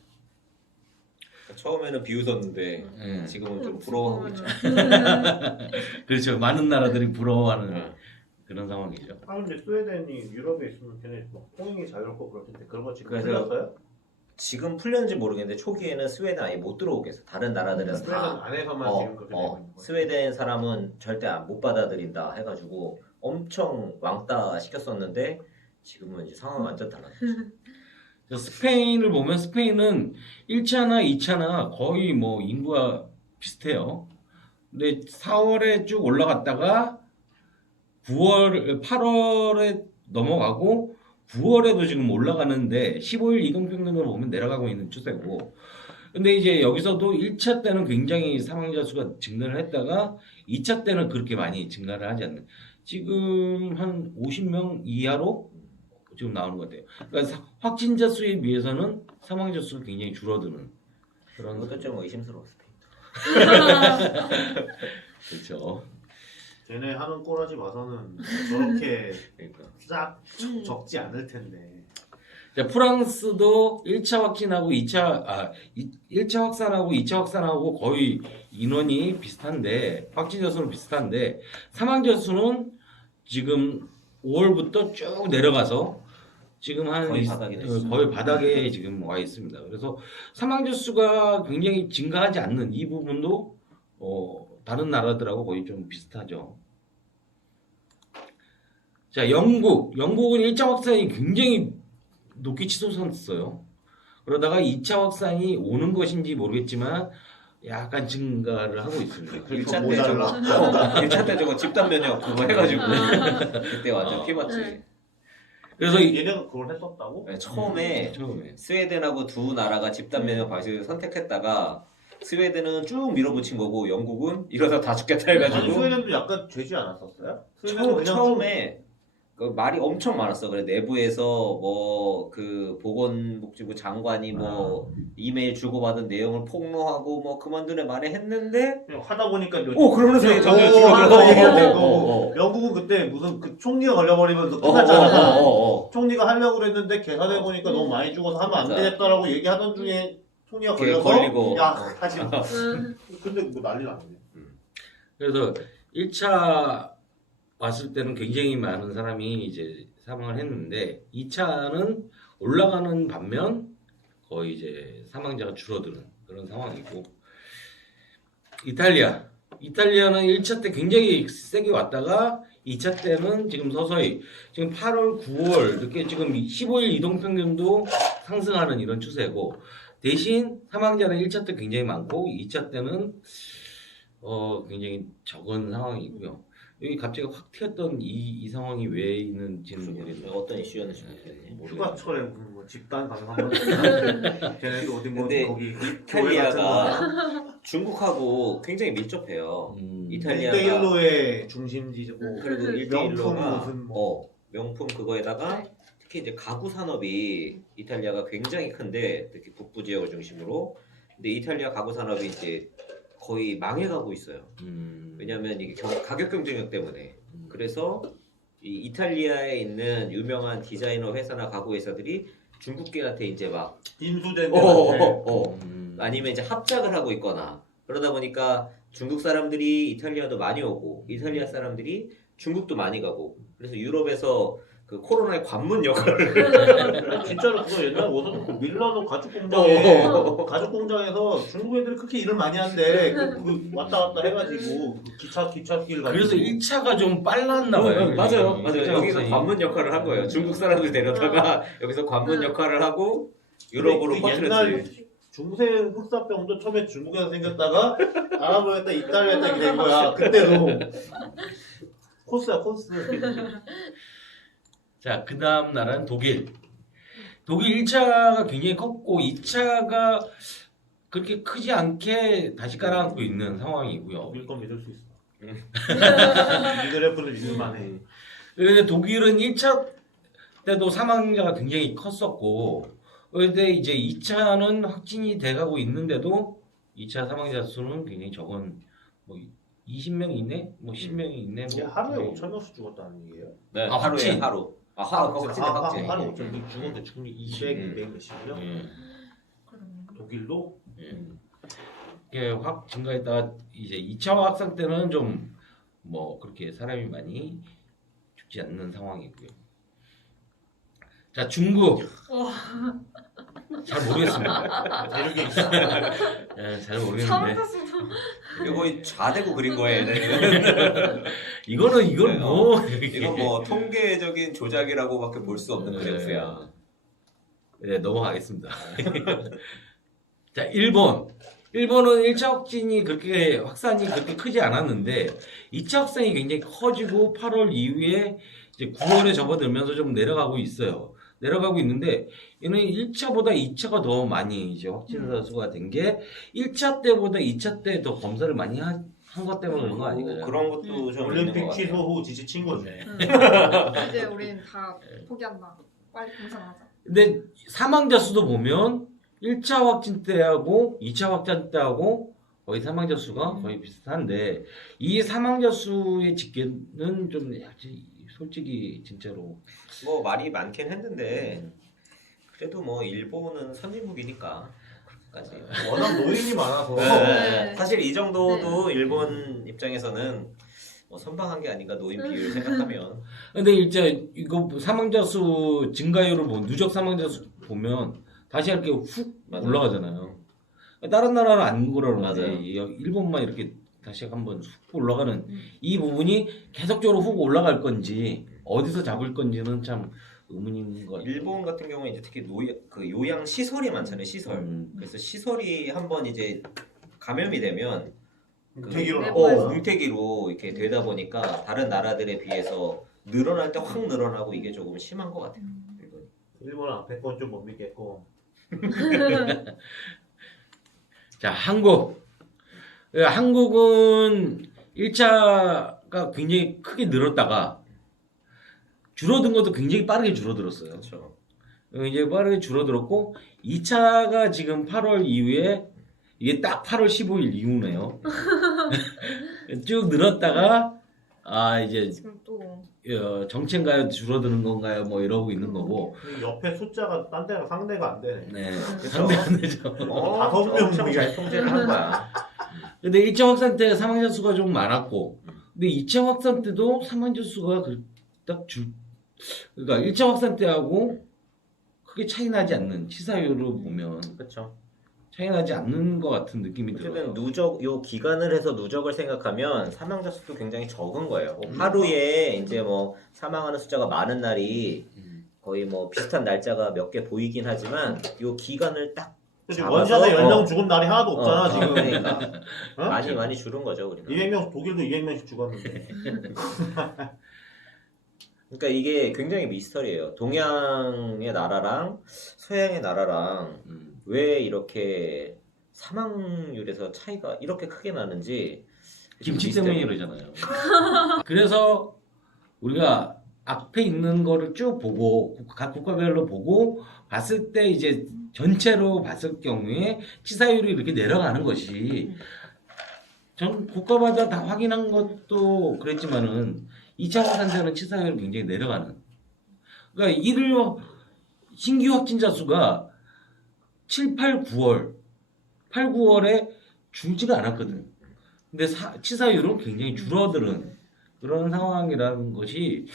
처음에는 비웃었는데 예. 지금은 좀 부러워하고 있죠. 그렇죠. 많은 나라들이 부러워하는 네. 그런 상황이죠. 아 근데 스웨덴이 유럽에 있으면 걔네 막 통행이 자유롭고 그럴 텐데 그런 거 지금 그래서- 풀렸어요? 지금 풀렸는지 모르겠는데 초기에는 스웨덴 아예 못 들어오게 했어. 다른 나라들은 스웨덴 다 안에서만 지금 그렇게 되고 있는 거예요. 스웨덴 사람은 절대 못 받아들인다 해가지고 엄청 왕따 시켰었는데 지금은 이제 상황 완전 달라졌죠. 스페인을 보면 스페인은 1차나 2차나 거의 뭐 인구가 비슷해요. 근데 4월에 쭉 올라갔다가 8월에 넘어가고 9월에도 지금 올라가는데 15일 이동평균으로 보면 내려가고 있는 추세고 근데 이제 여기서도 1차 때는 굉장히 사망자 수가 증가를 했다가 2차 때는 그렇게 많이 증가를 하지 않는 지금 한 50명 이하로 지금 나오는 것 같아요. 그러니까 확진자 수에 비해서는 사망자 수가 굉장히 줄어드는 그런 그것도 좀 의심스러워 스페인. 그렇죠. 걔네 하는 꼬라지 봐서는 저렇게 그러니까 싹 적지 않을 텐데. 자, 프랑스도 1차 확진하고 1차 확산하고 2차 확산하고 거의 인원이 비슷한데 확진자 수는 비슷한데 사망자 수는 지금 5월부터 쭉 내려가서 지금 한 거의 바닥이 됐어요. 거의 바닥에 지금 와 있습니다. 그래서 사망자 수가 굉장히 증가하지 않는 이 부분도 다른 나라들하고 거의 좀 비슷하죠. 자, 영국은 1차 확산이 굉장히 높게 치솟았어요. 그러다가 2차 확산이 오는 것인지 모르겠지만 약간 증가를 하고 있습니다. 1차 때 모자라. 저거 1차 때 저거 집단 면역 그거 해가지고 그때 완전 피봤지. 그래서 얘네가 그걸 했었다고? 네, 처음에 처음에 스웨덴하고 두 나라가 집단 면역 방식을 선택했다가 스웨덴은 쭉 밀어붙인 거고 영국은 이러다 다 죽겠다 아니 해가지고 스웨덴도 약간 죄지 않았었어요? 스웨덴은 그냥 처음에 그 말이 엄청 많았어. 그래 내부에서 뭐 그 보건복지부 장관이 뭐 이메일 주고받은 내용을 폭로하고 뭐 그만두네 말에 했는데 그냥 하다 보니까 그러면서 하다 얘기하고 영국은 그때 무슨 그 총리가 걸려버리면서 끝났잖아. 총리가 하려고 그랬는데 계산해 보니까 너무 많이 죽어서 하면 안 맞아. 되겠다라고 얘기하던 중에 총리가 걔 걸려서 걸리고. 야 하지 마. 음. 근데 뭐 난리 났네. 그래서 1차 왔을 때는 굉장히 많은 사람이 이제 사망을 했는데 2차는 올라가는 반면 거의 이제 사망자가 줄어드는 그런 상황이고 이탈리아는 1차 때 굉장히 세게 왔다가 2차 때는 지금 서서히 지금 8월, 9월 이렇게 지금 15일 이동 평균도 상승하는 이런 추세고 대신 사망자는 1차 때 굉장히 많고 2차 때는 굉장히 적은 상황이고요. 여기 갑자기 확 튀었던 이 상황이 왜 있는지는 모르겠네요. 어떤 이슈였는지 모르겠네. 휴가철에 무슨 뭐 집단 가능한 거 걔네도 어디 뭐 근데 거기 이탈리아가 중국하고 굉장히 밀접해요. 이탈리아가 1대1로의 중심지고 그리고 명품 1대1로가 무슨 뭐 명품 그거에다가 특히 이제 가구 산업이 이탈리아가 굉장히 큰데 특히 북부 지역을 중심으로 근데 이탈리아 가구 산업이 이제 거의 망해가고 있어요. 왜냐하면 이게 가격 경쟁력 때문에 그래서 이 이탈리아에 있는 유명한 디자이너 회사나 가구 회사들이 중국계한테 이제 막 인수된 아니면 이제 합작을 하고 있거나 그러다 보니까 중국 사람들이 이탈리아도 많이 오고 이탈리아 사람들이 중국도 많이 가고 그래서 유럽에서 그 코로나의 관문 역할을 진짜로 그거 옛날에 어디서 그 밀라노 가죽 공장에 가죽 공장에서 중국 애들이 그렇게 일을 많이 한대. 그 왔다 갔다 해가지고 그 기찻길 가지고. 그래서 1차가 좀 빨랐나 봐요. 맞아요. 일차 여기서 확산이. 관문 역할을 한 거예요. 중국 사람들 데려다가 여기서 관문 역할을 하고 유럽으로 그 퍼뜨렸지. 옛날 중세 흑사병도 처음에 중국에서 생겼다가 아랍어였다 이탈리아였다 이렇게 된 거야. 그때도 코스야 코스. 자, 그 다음 나라는 독일. 독일 1차가 굉장히 컸고 2차가 그렇게 크지 않게 다시 깔아앉고 있는 상황이고요. 믿을 건 믿을 수 있어. 이 그래프를 믿을만해. 그런데 독일은 1차 때도 사망자가 굉장히 컸었고 그런데 이제 2차는 확진이 돼가고 있는데도 2차 사망자 수는 굉장히 적은 뭐 20명 이내? 뭐 10명 이내? 이게 뭐 하루에 거의. 5,000명씩 죽었다는 얘기예요? 네, 아, 하루에 확진. 하루. 확진. 하루 5,000명 죽은데 죽은 게 200, 200 몇십이요? 예. 독일도? 이게 확 증가했다가 이제 2차 확산 때는 좀 뭐 그렇게 사람이 많이 죽지 않는 상황이고요. 자, 중국. 잘 모르겠습니다. 대륙에 있어. 예, 잘 모르겠는데 사망자수도 이거 거의 좌대고 그린 거예요. 얘네는. 이건 뭐 이건 뭐 통계적인 조작이라고밖에 볼 수 없는 그래프야. 네, 넘어가겠습니다. 자, 일본은 1차 확진이 그렇게 확산이 그렇게 크지 않았는데 2차 확산이 굉장히 커지고 8월 이후에 이제 9월에 접어들면서 좀 내려가고 있어요. 내려가고 있는데 얘는 1차보다 2차가 더 많이 이제 확진자 수가 된 게 1차 때보다 2차 때 더 검사를 많이 한 것 때문에 그런 거 아닌가요? 그런 것도 좀 있는 올림픽 것 취소 같아요. 후 지지친 거지. 이제 우린 다 포기한다. 빨리 공산하자. 근데 사망자 수도 보면 1차 확진 때하고 2차 확진 때하고 거의 사망자 수가 거의 비슷한데 이 사망자 수의 집계는 좀 솔직히 진짜로 뭐 말이 많긴 했는데 그래도 뭐 일본은 선진국이니까 그렇게까지. 워낙 노인이 많아서. 네. 사실 이 정도도 일본 입장에서는 뭐 선방한 게 아닌가 노인 비율 생각하면. 근데 이제 이거 사망자 수 증가율을 누적 사망자 수 보면 다시 이렇게 훅 맞아요. 올라가잖아요. 다른 나라는 안 그러는데 맞아요. 일본만 이렇게 다시 한번 훅 올라가는 이 부분이 계속적으로 훅 올라갈 건지 어디서 잡을 건지는 참 의문인 것 같아요. 일본 같은 경우에 이제 특히 그 요양 시설이 많잖아요. 시설. 그래서 시설이 한번 이제 감염이 되면 뭉태기로 내부에서. 뭉태기로 이렇게 되다 보니까 다른 나라들에 비해서 늘어날 때 확 늘어나고 이게 조금 심한 것 같아요. 일본이. 일본은 앞에 건 좀 못 믿겠고. 자, 한국은 1차가 굉장히 크게 늘었다가 줄어든 것도 굉장히 빠르게 줄어들었어요. 그렇죠. 이제 빠르게 줄어들었고 2차가 지금 8월 이후에 이게 딱 8월 15일 이후네요. 쭉 늘었다가 이제 지금 또 정체인가요? 줄어드는 건가요? 뭐 이러고 있는 거고. 옆에 숫자가 딴 데랑 상대가 안 되네. 네. 그쵸? 상대 안 되죠. 다섯 명 엄청 잘 통제를 한 거야. 근데 1차 확산 때 사망자 수가 좀 많았고, 근데 2차 확산 때도 사망자 수가 그러니까 1차 확산 때하고 크게 차이 나지 않는 치사율로 보면 그렇죠. 차이 나지 않는 것 같은 느낌이 들어요. 어쨌든 누적 요 기간을 해서 누적을 생각하면 사망자 수도 굉장히 적은 거예요. 하루에 이제 뭐 사망하는 숫자가 많은 날이 거의 뭐 비슷한 날짜가 몇 개 보이긴 하지만 요 기간을 딱 그치, 잡아서, 원샷에 10명 죽은 날이 하나도 없잖아 지금. 그러니까 어? 많이 줄은 거죠, 우리는. 200명 독일도 200명씩 죽었는데. 그러니까 이게 굉장히 미스터리예요. 동양의 나라랑 서양의 나라랑 왜 이렇게 사망률에서 차이가 이렇게 크게 나는지 김치 미스터리. 때문에 이러잖아요. 그래서 우리가 앞에 있는 거를 쭉 보고 각 국가별로 보고 봤을 때 이제 전체로 봤을 경우에 치사율이 이렇게 내려가는 것이 전 국가마다 다 확인한 것도 그랬지만은 2차 확산 때는 치사율이 굉장히 내려가는. 그러니까 이를 신규 확진자 수가 7, 8, 9월 8, 9월에 줄지가 않았거든. 근데 치사율은 굉장히 줄어드는 그런 상황이라는 것이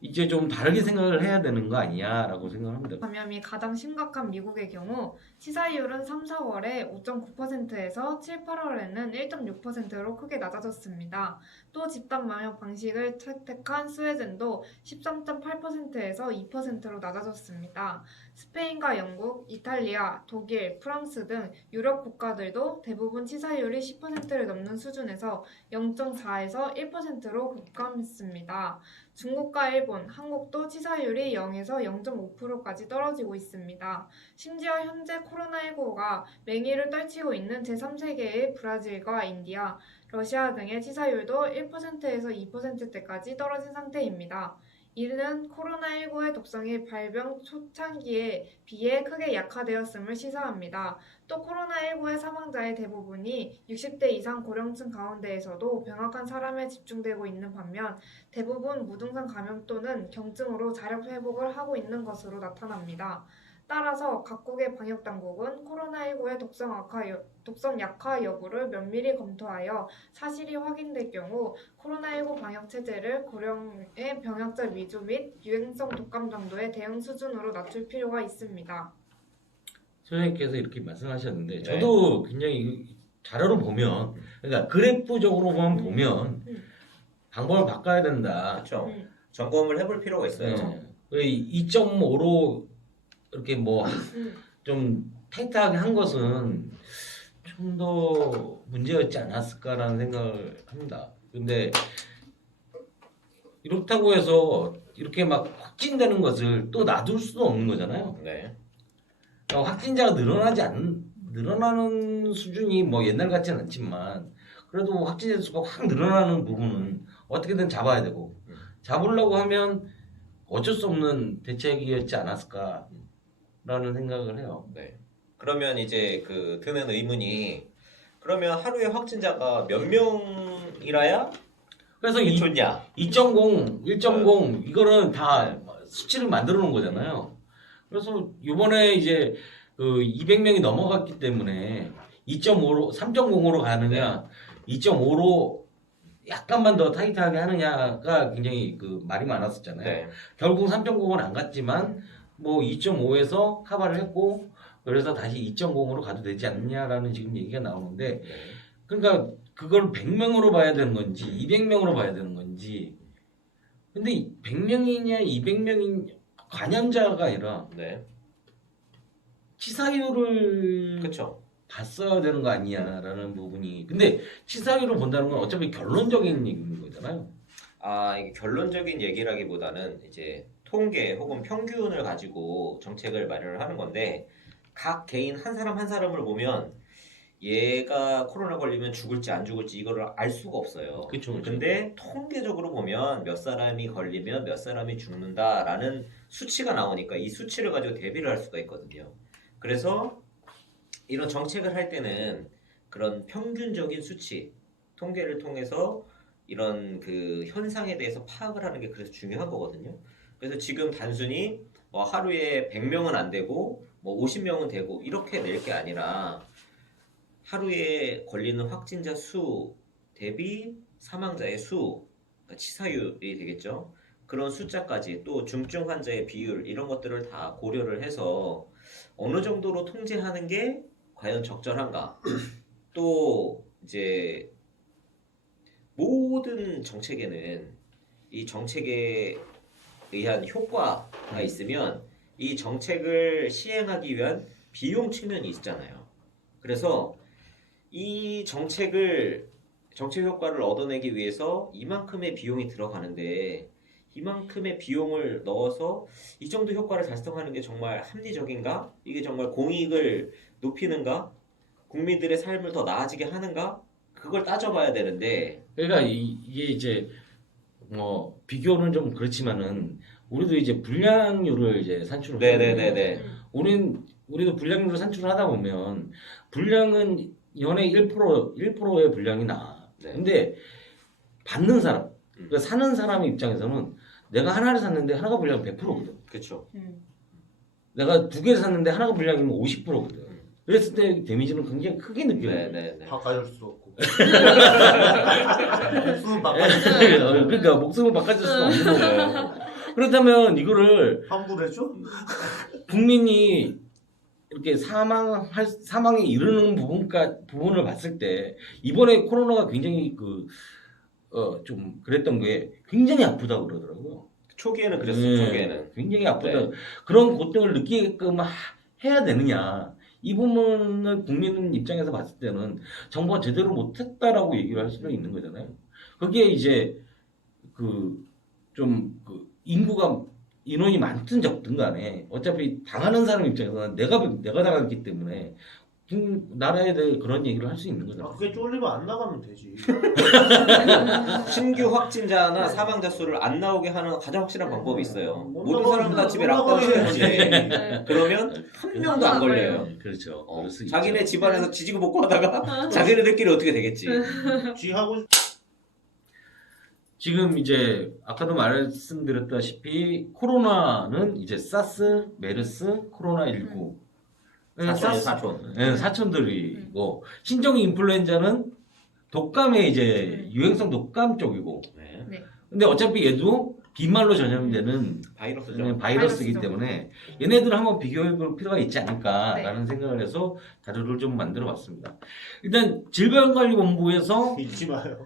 이제 좀 다르게 생각을 해야 되는 거 아니냐라고 생각합니다. 감염이 가장 심각한 미국의 경우 치사율은 3, 4월에 5.9%에서 7, 8월에는 1.6%로 크게 낮아졌습니다. 또 집단 방역 방식을 채택한 스웨덴도 13.8%에서 2%로 낮아졌습니다. 스페인과 영국, 이탈리아, 독일, 프랑스 등 유럽 국가들도 대부분 치사율이 10%를 넘는 수준에서 0.4에서 1%로 급감했습니다. 중국과 일본, 한국도 치사율이 0에서 0.5%까지 떨어지고 있습니다. 심지어 현재 코로나19가 맹위를 떨치고 있는 제3세계의 브라질과 인디아, 러시아 등의 치사율도 1%에서 2%대까지 떨어진 상태입니다. 이는 코로나19의 독성이 발병 초창기에 비해 크게 약화되었음을 시사합니다. 또 코로나19의 사망자의 대부분이 60대 이상 고령층 가운데에서도 병약한 사람에 집중되고 있는 반면 대부분 무증상 감염 또는 경증으로 자력 회복을 하고 있는 것으로 나타납니다. 따라서 각국의 방역당국은 코로나19의 독성 약화 여부를 면밀히 검토하여 사실이 확인될 경우 코로나19 방역체제를 고령의 병약자 위주 및 유행성 독감 정도의 대응 수준으로 낮출 필요가 있습니다. 소장님께서 이렇게 말씀하셨는데 저도 굉장히 자료를 보면 그러니까 그래프적으로만 보면 방법을 바꿔야 된다. 그렇죠. 점검을 해볼 필요가 있어요. 2.5로 이렇게 뭐 좀 타이트하게 한 것은 좀 더 문제였지 않았을까라는 생각을 합니다. 근데 이렇다고 해서 이렇게 막 확진되는 것을 또 놔둘 수도 없는 거잖아요. 네. 확진자가 늘어나는 수준이 뭐 옛날 같지는 않지만 그래도 확진자 수가 확 늘어나는 부분은 어떻게든 잡아야 되고 잡으려고 하면 어쩔 수 없는 대책이었지 않았을까라는 생각을 해요. 네. 그러면 이제 그 드는 의문이 그러면 하루에 확진자가 몇 명이라야 그래서 좋냐? 2.0, 1.0 이거는 다 수치를 만들어 놓은 거잖아요. 그래서 이번에 이제 그 200명이 넘어갔기 때문에 2.5로 3.0으로 가느냐 2.5로 약간만 더 타이트하게 하느냐가 굉장히 그 말이 많았었잖아요. 네. 결국 3.0은 안 갔지만 뭐 2.5에서 커버를 했고 그래서 다시 2.0으로 가도 되지 않느냐라는 지금 얘기가 나오는데 그러니까 그걸 100명으로 봐야 되는 건지 200명으로 봐야 되는 건지 근데 100명이냐 200명이 감염자가 아니라 네. 치사율을 그렇죠. 봤어야 되는 거 아니냐라는 부분이 근데 치사율을 본다는 건 어차피 결론적인 얘기인 거잖아요. 이게 결론적인 얘기라기보다는 이제 통계 혹은 평균을 가지고 정책을 마련을 하는 건데 각 개인 한 사람 한 사람을 보면 얘가 코로나 걸리면 죽을지 안 죽을지 이거를 알 수가 없어요. 그쵸. 근데 통계적으로 보면 몇 사람이 걸리면 몇 사람이 죽는다라는 수치가 나오니까 이 수치를 가지고 대비를 할 수가 있거든요. 그래서 이런 정책을 할 때는 그런 평균적인 수치, 통계를 통해서 이런 그 현상에 대해서 파악을 하는 게 그래서 중요한 거거든요. 그래서 지금 단순히 뭐 하루에 100명은 안 되고 뭐 50명은 되고 이렇게 낼 게 아니라 하루에 걸리는 확진자 수 대비 사망자의 수, 그러니까 치사율이 되겠죠. 그런 숫자까지 또 중증 환자의 비율 이런 것들을 다 고려를 해서 어느 정도로 통제하는 게 과연 적절한가? 또 이제 모든 정책에는 이 정책에 의한 효과가 있으면 이 정책을 시행하기 위한 비용 측면이 있잖아요. 그래서 이 정책 효과를 얻어내기 위해서 이만큼의 비용이 들어가는데 이만큼의 비용을 넣어서 이 정도 효과를 달성하는 게 정말 합리적인가? 이게 정말 공익을 높이는가? 국민들의 삶을 더 나아지게 하는가? 그걸 따져봐야 되는데 그러니까 이게 이제 뭐 비교는 좀 그렇지만은 우리도 이제 불량률을 이제 산출을 네네네네. 우리도 불량률을 산출을 하다 보면 불량은 연에 1%의 불량이 나. 네. 근데 받는 사람, 그러니까 사는 사람의 입장에서는 내가 하나를 샀는데 하나가 불량 100%거든. 그렇죠. 내가 두 개를 샀는데 하나가 불량이면 50%거든. 그랬을 때 데미지는 굉장히 크게 느껴요. 네네네. 바꿔줄 수 없고. 목숨은 바꿔줄 수 그러니까 목숨을 바꿔줄 수가 없는 거예요. 그렇다면 이거를 환불해줘? 국민이 이렇게 사망에 이르는 부분을 봤을 때 이번에 코로나가 굉장히 좀 그랬던 게 굉장히 아프다고 그러더라고요. 초기에는 그랬어요. 초기에는. 굉장히 아프다. 네. 그런 고통을 느끼게끔 해야 되느냐. 이 부분을 국민 입장에서 봤을 때는 정부가 제대로 못했다라고 얘기를 할 수도 있는 거잖아요. 거기에 이제 인원이 많든 적든 간에 어차피 당하는 사람 입장에서는 내가 당했기 때문에 나라에 대해 그런 얘기를 할 수 있는 거잖아요. 그게 쫄리면 안 나가면 되지. 신규 확진자나 사망자 수를 안 나오게 하는 가장 확실한 방법이 있어요. 못 모든 나가면 사람 다 집에 못 락다운 나가면 시켜야지. 그러면 한 명도 안 걸려요. 그렇죠. 그럴 수 있죠. 자기네 집안에서 지지고 볶고 하다가 자기네들끼리 어떻게 되겠지. 쥐하고 지금 이제 아까도 말씀드렸다시피 코로나는 이제 사스, 메르스, 코로나19 사촌들이고 신종 인플루엔자는 독감의 이제 유행성 독감 쪽이고 네. 근데 어차피 얘도 비말로 전염되는 바이러스죠. 바이러스이기 바이러스죠. 때문에 얘네들 한번 비교해 볼 필요가 있지 않을까라는 생각을 해서 자료를 좀 만들어 봤습니다. 일단 질병관리본부에서 잊지 마요.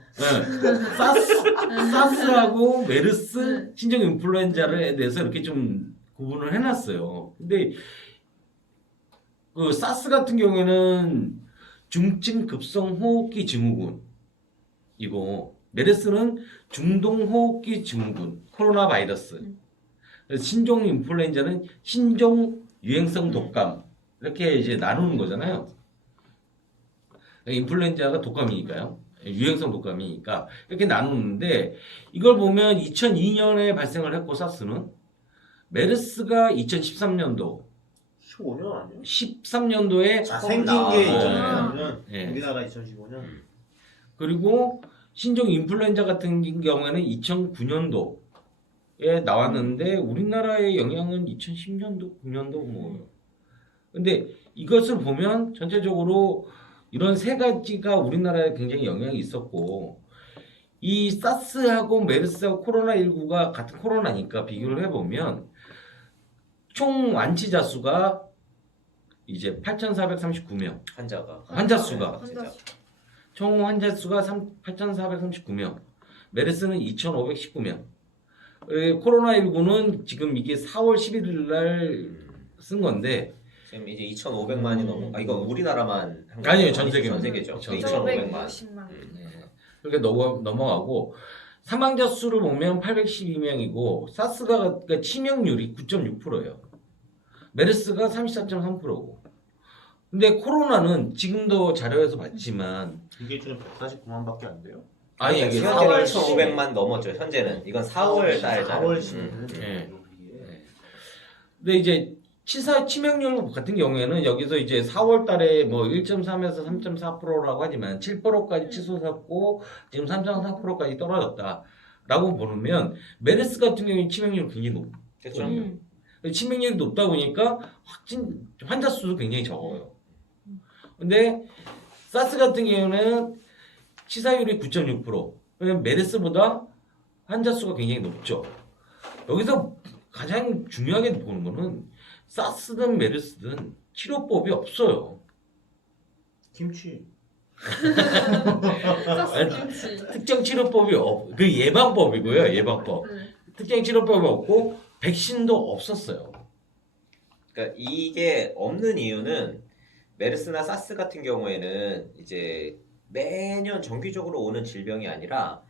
사스하고 메르스 신종 인플루엔자에 대해서 이렇게 좀 구분을 해놨어요. 근데 그 사스 같은 경우에는 중증 급성 호흡기 증후군이고 메르스는 중동 호흡기 증후군 코로나 바이러스. 신종 인플루엔자는 신종 유행성 독감 이렇게 이제 나누는 거잖아요. 인플루엔자가 독감이니까요. 유행성 독감이니까 이렇게 나누는데 이걸 보면 2002년에 발생을 했고 사스는 메르스가 2013년도 15년 아니야? 13년도에 생긴 나와. 게 2013년, 네. 우리나라 2015년. 그리고 신종 인플루엔자 같은 경우에는 2009년도에 나왔는데 우리나라의 영향은 2010년도, 9년도 뭐. 근데 이것을 보면 전체적으로 이런 세 가지가 우리나라에 굉장히 영향이 있었고 이 사스하고 메르스하고 코로나19가 같은 코로나니까 비교를 해보면 총 완치자 수가 이제 8,439명. 환자 수가. 총 환자 수가 8,439명. 메르스는 2,519명. 코로나19는 지금 이게 4월 11일 날 쓴 건데 지금 이제 2,500만이 넘어. 아 이건 우리나라만 한 거 아니에요, 전 세계. 전 세계죠. 전 2,500만. 250만. 그렇게 넘어가고 사망자 수를 보면 812명이고 사스가 그러니까 치명률이 9.6%예요. 메르스가 34.3%고 근데 코로나는 지금도 자료에서 봤지만 이게 지금 149만밖에 안 돼요? 아니 이게 현재는 4월 1,500만 넘었죠. 현재는 이건 4월 달 자료. 4월 10일. 네. 근데 이제 치명률 같은 경우에는 여기서 이제 4월 달에 뭐 1.3에서 3.4%라고 하지만 7%까지 치솟았고 지금 3.4%까지 떨어졌다라고 보면 메르스 같은 경우에 치명률이 굉장히 그렇죠. 높거든요. 치명률이 높다 보니까 환자 수도 굉장히 적어요. 근데 사스 같은 경우는 치사율이 9.6%. 왜냐면 메르스보다 환자 수가 굉장히 높죠. 여기서 가장 중요하게 보는 거는 사스든 메르스든 치료법이 없어요. 김치. 사스 김치. 특정 치료법이 그 예방법이고요. 예방법. 특정 치료법이 없고 백신도 없었어요. 그러니까 이게 없는 이유는 메르스나 사스 같은 경우에는 이제 매년 정기적으로 오는 질병이 아니라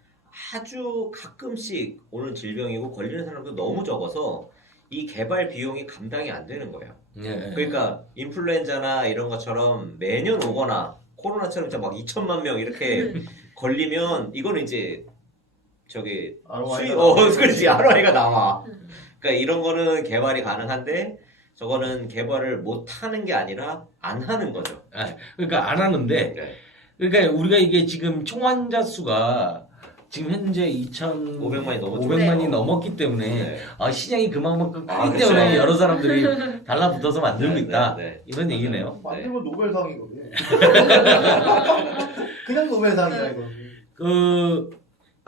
아주 가끔씩 오는 질병이고 걸리는 사람도 너무 적어서 이 개발 비용이 감당이 안 되는 거예요. 네. 그러니까 인플루엔자나 이런 것처럼 매년 오거나 코로나처럼 진짜 막 2천만 명 이렇게 걸리면 이거는 이제 저기 그렇지 ROI가 나와. 그러니까 이런 거는 개발이 가능한데 저거는 개발을 못 하는 게 아니라 안 하는 거죠. 그러니까 안 하는데 네. 그러니까 우리가 이게 지금 총 환자 수가 지금 현재 500만이 넘었죠. 500만이 넘었기 때문에 네. 시장이 그만큼 크기 그쵸. 때문에 여러 사람들이 달라붙어서 만들고 네, 있다. 네. 이런 얘기네요. 만들면 노벨상이거든. 그냥 노벨상이야 이거. 그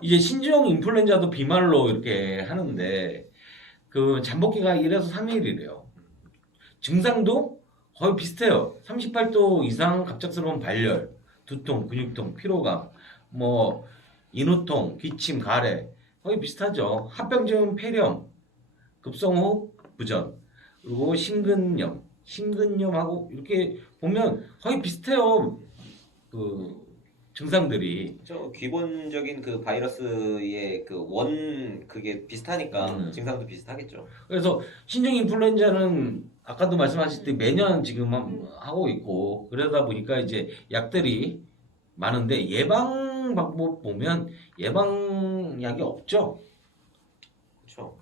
이제 신종 인플루엔자도 비말로 이렇게 하는데 그 잠복기가 1에서 3일이래요. 증상도 거의 비슷해요. 38도 이상 갑작스러운 발열, 두통, 근육통, 피로감, 뭐 인후통, 기침, 가래 거의 비슷하죠. 합병증, 폐렴, 급성호흡 부전, 그리고 심근염하고 이렇게 보면 거의 비슷해요. 그 증상들이. 저 기본적인 그 바이러스의 그 원 그게 비슷하니까 증상도 비슷하겠죠. 그래서 신종 인플루엔자는 아까도 말씀하실 때 매년 지금 하고 있고 그러다 보니까 이제 약들이 많은데 예방 방법 보면 예방약이 없죠. 그렇죠.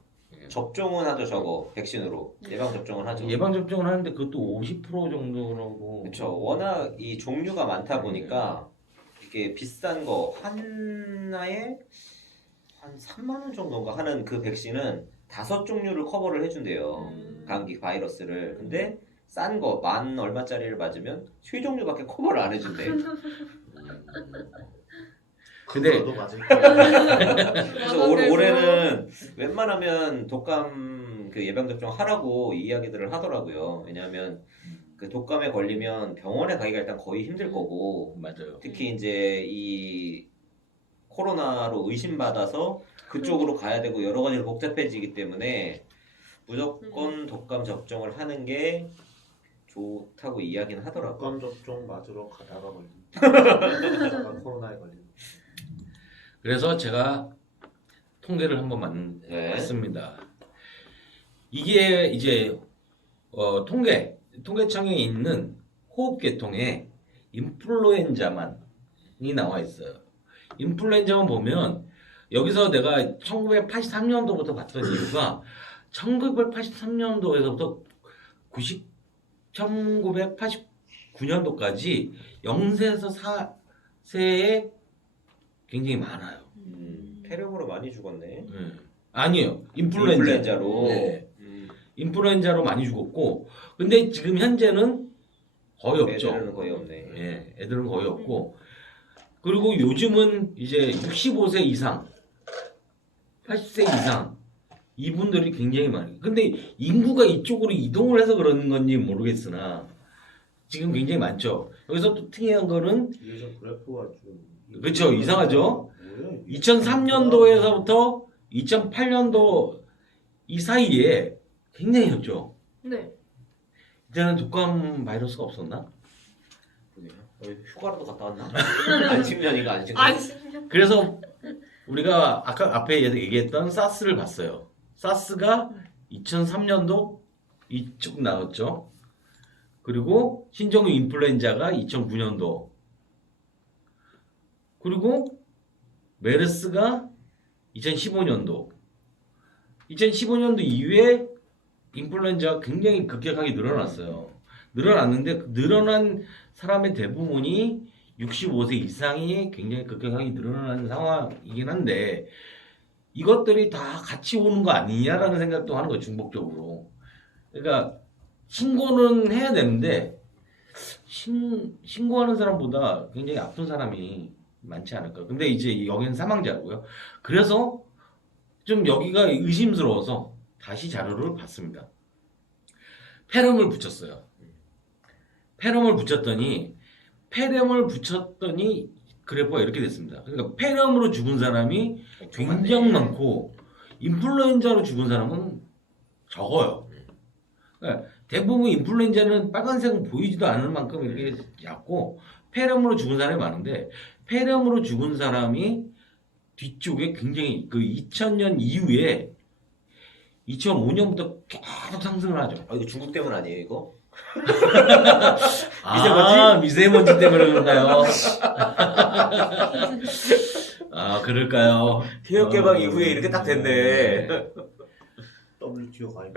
접종은 하죠. 저거 백신으로 예방 접종은 하죠. 예방 접종을 하는데 그것도 50% 정도라고. 그렇죠. 워낙 이 종류가 많다 보니까 이게 비싼 거 하나에 한 3만 원 정도인가 하는 그 백신은 5종류를 커버를 해준대요. 감기 바이러스를. 근데 싼 거 만 얼마짜리를 맞으면 3종류밖에 커버를 안 해준대. 근데 그거도 맞을 거야. 그래서 올해는 웬만하면 독감 그 예방 접종 하라고 이야기들을 하더라고요. 왜냐하면 그 독감에 걸리면 병원에 가기가 일단 거의 힘들 거고, 맞아요. 특히 이제 이 코로나로 의심받아서 그쪽으로 가야 되고 여러 가지로 복잡해지기 때문에 무조건 독감 접종을 하는 게 좋다고 이야기는 하더라고요. 독감 접종 맞으러 가다가 걸린다. 코로나에 걸린다. 그래서 제가 통계를 한번 네. 봤습니다. 이게 이제 통계청에 있는 호흡계통에 인플루엔자만이 나와 있어요. 인플루엔자만 보면 여기서 내가 1983년도부터 봤던 이유가 1983년도에서부터 1989년도까지 0세에서 4세에 굉장히 많아요. 폐렴으로 많이 죽었네. 아니에요. 인플루엔자로. 네. 인플루엔자로 많이 죽었고, 근데 지금 현재는 거의 없죠. 애들은 거의 없네. 예, 애들은 거의 없고, 그리고 요즘은 이제 65세 이상, 80세 이상 이분들이 굉장히 많아요. 근데 인구가 이쪽으로 이동을 해서 그러는 건지 모르겠으나 지금 굉장히 많죠. 여기서 또 특이한 거는 이게 좀 그래프가 좀 그렇죠. 이상하죠. 뭐야, 이게? 2003년도에서부터 2008년도 이 사이에 굉장히 컸죠. 네. 이제는 독감 바이러스가 없었나? 휴가라도 갔다 왔나? 안식년인가 안식년? 안심년. 그래서 우리가 아까 앞에 얘기했던 사스를 봤어요. 사스가 2003년도 이쪽 나왔죠. 그리고 신종류 인플루엔자가 2009년도, 그리고 메르스가 2015년도. 2015년도 이후에 인플루엔자가 굉장히 급격하게 늘어났어요. 늘어났는데 그 늘어난 사람의 대부분이 65세 이상이 굉장히 급격하게 늘어나는 상황이긴 한데 이것들이 다 같이 오는 거 아니냐라는 생각도 하는 거예요. 중복적으로. 그러니까 신고는 해야 되는데 신고하는 사람보다 굉장히 아픈 사람이 많지 않을까. 근데 이제 여기는 사망자고요. 그래서 좀 여기가 의심스러워서 다시 자료를 봤습니다. 폐렴을 붙였어요. 폐렴을 붙였더니 그래프가 이렇게 됐습니다. 그러니까 폐렴으로 죽은 사람이 굉장히 많고 인플루엔자로 죽은 사람은 적어요. 그러니까 대부분 인플루엔자는 빨간색은 보이지도 않을 만큼 이렇게 얕고 폐렴으로 죽은 사람이 많은데 폐렴으로 죽은 사람이 뒤쪽에 굉장히 그 2000년 이후에 2005년부터 계속 상승을 하죠. 이거 중국 때문 아니에요 이거? 미세먼지 때문에 그런가요? 그럴까요? 개혁 개방 이후에 이렇게 딱 됐네. WTO 가입.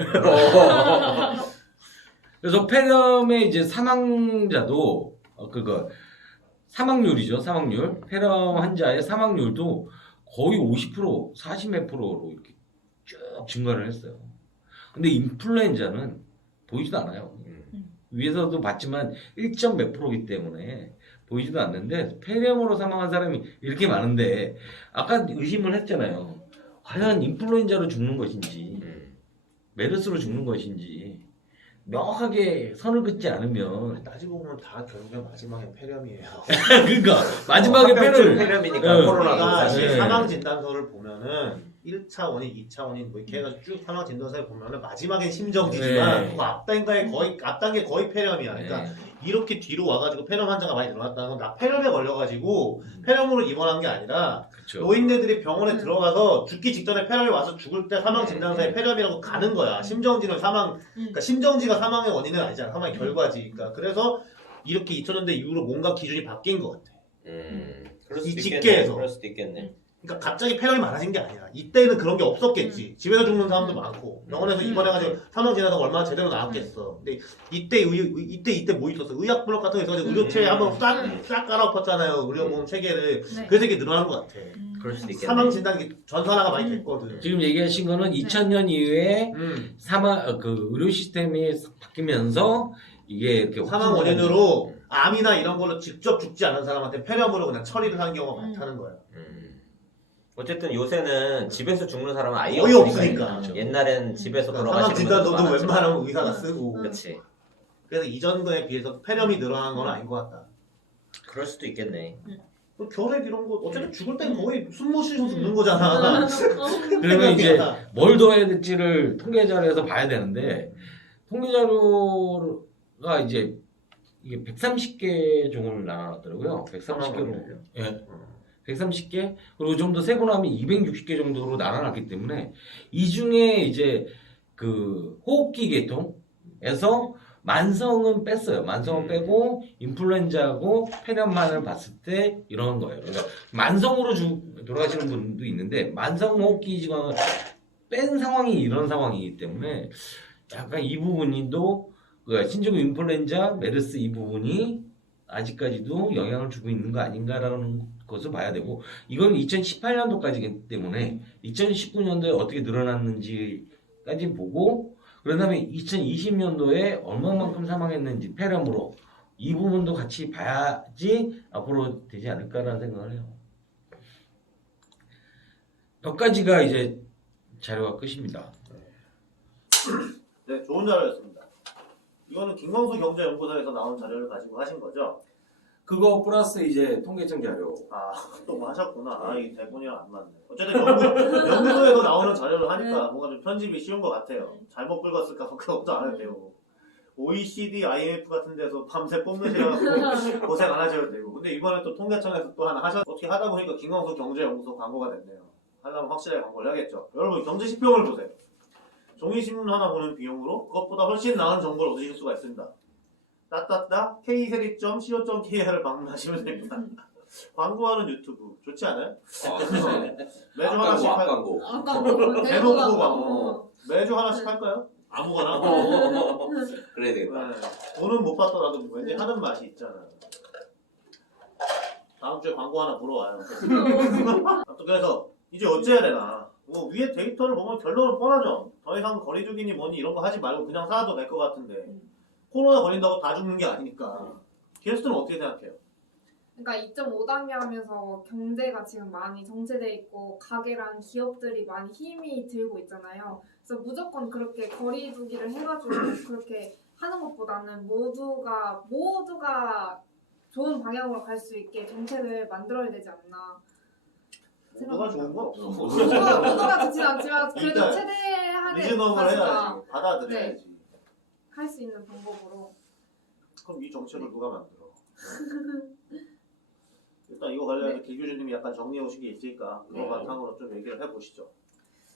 그래서 폐렴의 이제 사망자도 사망률이죠. 사망률. 폐렴 환자의 사망률도 거의 50%, 40몇 프로로 이렇게 쭉 증가를 했어요. 근데 인플루엔자는 보이지도 않아요. 위에서도 봤지만 1점 몇 프로이기 때문에 보이지도 않는데 폐렴으로 사망한 사람이 이렇게 많은데 아까 의심을 했잖아요. 과연 인플루엔자로 죽는 것인지 메르스로 죽는 것인지 명확하게 선을 긋지 않으면 따지고 보면 다 결국에 마지막에 폐렴이에요. 그러니까 마지막에 폐렴이니까 그러니까 코로나가 사실 네. 사망 진단서를 보면은 1차 원인, 2차 원인 뭐 이렇게 해가지고 쭉 사망 진단서를 보면은 마지막엔 심정지지만 네. 그 앞단계 거의 폐렴이야. 그러니까 이렇게 뒤로 와가지고 폐렴 환자가 많이 늘어났다는 건 나 폐렴에 걸려가지고 폐렴으로 입원한 게 아니라 그렇죠. 노인네들이 병원에 들어가서 죽기 직전에 폐렴이 와서 죽을 때 사망 진단서에 폐렴이라고 가는 거야. 심정지는 그러니까 심정지가 사망의 원인은 아니잖아. 사망의 결과지. 그러니까 그래서 이렇게 2000년대 이후로 뭔가 기준이 바뀐 것 같아. 그럴 이 수도 있겠네. 집계에서. 그럴 수도 있겠네. 그러니까 갑자기 폐렴이 많아진 게 아니야. 이때는 그런 게 없었겠지. 집에서 죽는 사람도 많고 병원에서 입원해가지고 사망 진단서가 얼마나 제대로 나왔겠어. 근데 이때 뭐 있었어? 의약분업 같은 거 있어가지고 의료체 한번 싹 갈아엎었잖아요. 의료보험 체계를. 네. 그래서 이게 늘어난 것 같아. 그럴 수도 있겠네. 사망 진단이 전산화가 많이 됐거든. 지금 얘기하신 거는 2000년 이후에 의료 시스템이 바뀌면서 이게 이렇게 사망 원인으로 암이나 이런 걸로 직접 죽지 않은 사람한테 폐렴으로 그냥 처리를 하는 경우가 많다는 거예요. 어쨌든 요새는 집에서 죽는 사람은 아예 거의 없으니까. 없으니까. 옛날엔 집에서 사망 돌아가시는 진단서도 분들도 웬만하면 의사가 쓰고. 그렇지. 그래서 이전 거에 비해서 폐렴이 늘어난 건 아닌 것 같다. 그럴 수도 있겠네. 뭐 결핵 이런 거 어차피 죽을 땐 거의 숨 못 쉬셔서 죽는 거잖아. 그러면 이제 뭘 더 해야 될지를 통계 자료에서 봐야 되는데 통계 자료가 이제 이게 130개 종을 나눠놨더라고요. 130개로. 예. 130개 그리고 좀 더 세고 나면 260개 정도로 나눠놨기 때문에 이 중에 이제 그 호흡기 계통에서 만성은 뺐어요. 만성은 빼고 인플루엔자하고 폐렴만을 봤을 때 이런 거예요. 그러니까 만성으로 돌아가시는 분도 있는데 만성 호흡기 질환을 뺀 상황이 이런 상황이기 때문에 약간 이 부분도 신종 인플루엔자, 메르스 이 부분이 아직까지도 영향을 주고 있는 거 아닌가라는 것을 봐야 되고 이건 2018년도까지이기 때문에 2019년도에 어떻게 늘어났는지까지 보고 그런 다음에 2020년도에 얼마만큼 사망했는지 폐렴으로 이 부분도 같이 봐야지 앞으로 되지 않을까라는 생각을 해요. 여기까지가 이제 자료가 끝입니다. 네, 좋은 자료였습니다. 이거는 김광수 경제연구소에서 나온 자료를 가지고 하신 거죠? 그거 플러스 이제 통계청 자료. 또 뭐 하셨구나. 이 대본이랑 안 맞네. 어쨌든 연구소에서 나오는 자료를 하니까 뭔가 좀 편집이 쉬운 것 같아요. 잘못 긁었을까 걱정 안 해도 되고. OECD, IMF 같은 데서 밤새 뽐내시라고 고생 안 하셔도 되고. 근데 이번에 또 통계청에서 또 하나 어떻게 하다 보니까 김광수 경제연구소 광고가 됐네요. 하려면 확실하게 광고를 해야겠죠. 여러분 경제시평을 보세요. 종이신문 하나 보는 비용으로 그것보다 훨씬 나은 정보를 얻으실 수가 있습니다. K세리.co.kr을 방문하시면 됩니다. 광고하는 유튜브 좋지 않아요? 매주 앞광고, 하나씩 할 앞광고. 아까 뭐 대놓고 대놓고 광고. 매주 하나씩 할까요? 아무거나. 그래야 되겠다. 네. 돈은 못 받더라도 왠지 하는 맛이 있잖아. 다음 주에 광고 하나 보러 와요. 아무튼 그래서 이제 어찌해야 되나. 뭐 위에 데이터를 보면 결론은 뻔하죠. 더 이상 거리두기니 뭐니 이런 거 하지 말고 그냥 살아도 될 것 같은데 코로나 걸린다고 다 죽는 게 아니니까. 게스트는 어떻게 생각해요? 그러니까 2.5단계 하면서 경제가 지금 많이 정체돼 있고 가게랑 기업들이 많이 힘이 들고 있잖아요. 그래서 무조건 그렇게 거리두기를 해가지고 그렇게 하는 것보다는 모두가 좋은 방향으로 갈 수 있게 정책을 만들어야 되지 않나. 뭐가 좋은 건 없어. 모두가 좋진 않지만 그래도 일단 최대한의 리즈너블 가치가 해야지. 받아들여야지. 할 수 있는 방법으로. 그럼 이 정책을 누가 만들어? 일단 이거 관련해서 김 교수님이 약간 정리해 오신 게 있으니까 그거 바탕으로 좀 얘기를 해보시죠.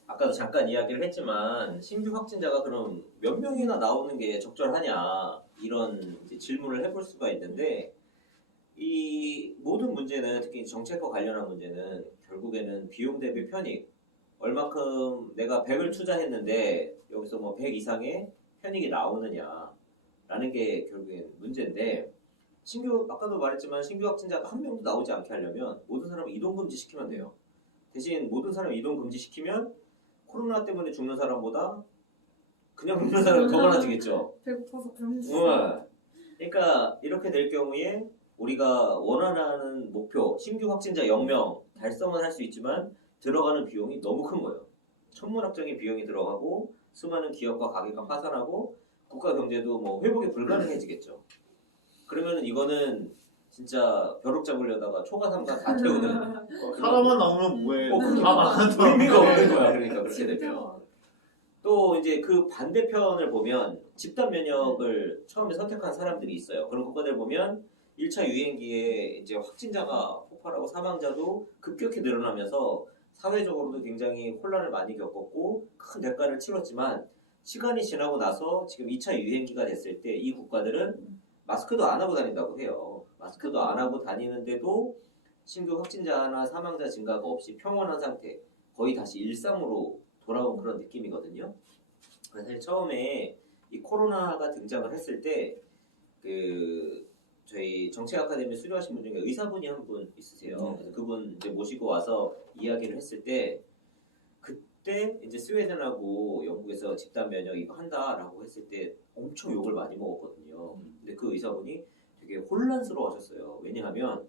아까도 잠깐 이야기를 했지만 신규 확진자가 그럼 몇 명이나 나오는 게 적절하냐 이런 이제 질문을 해볼 수가 있는데 이 모든 문제는 특히 정책과 관련한 문제는 결국에는 비용 대비 편익 얼마큼 내가 100을 투자했는데 여기서 뭐 100 이상의 편익이 나오느냐라는 게 결국엔 문제인데 아까도 말했지만 신규 확진자가 한 명도 나오지 않게 하려면 모든 사람을 이동 금지 시키면 돼요. 대신 모든 사람 이동 금지 시키면 코로나 때문에 죽는 사람보다 그냥 죽는 사람이 더 많아지겠죠. 배고파서 굶지. 그러니까 이렇게 될 경우에 우리가 원하는 목표 신규 확진자 0명 달성은 할 수 있지만 들어가는 비용이 너무 큰 거예요. 천문학적인 비용이 들어가고 수많은 기업과 가게가 파산하고 국가 경제도 뭐 회복이 불가능해지겠죠. 그러면은 이거는 진짜 벼룩 잡으려다가 초가 삼가 다 태우는 사람만 나오면 뭐해? 그게 다 망한다. 의미가 없는 거야. 그러니까 그렇게 되면 또 이제 그 반대편을 보면 집단 면역을 처음에 선택한 사람들이 있어요. 그런 국가들 보면 1차 유행기에 이제 확진자가 폭발하고 사망자도 급격히 늘어나면서 사회적으로도 굉장히 혼란을 많이 겪었고 큰 대가를 치렀지만 시간이 지나고 나서 지금 2차 유행기가 됐을 때 이 국가들은 마스크도 안 하고 다닌다고 해요. 마스크도 안 하고 다니는데도 신규 확진자나 사망자 증가가 없이 평온한 상태, 거의 다시 일상으로 돌아온 그런 느낌이거든요. 그래서 사실 처음에 이 코로나가 등장을 했을 때 저희 정책 아카데미 수료하신 분 중에 의사분이 한 분 있으세요. 그래서 그분 이제 모시고 와서 이야기를 했을 때 그때 이제 스웨덴하고 영국에서 집단 면역 이거 한다라고 했을 때 엄청 욕을 많이 먹었거든요. 근데 그 의사분이 되게 혼란스러워하셨어요. 왜냐하면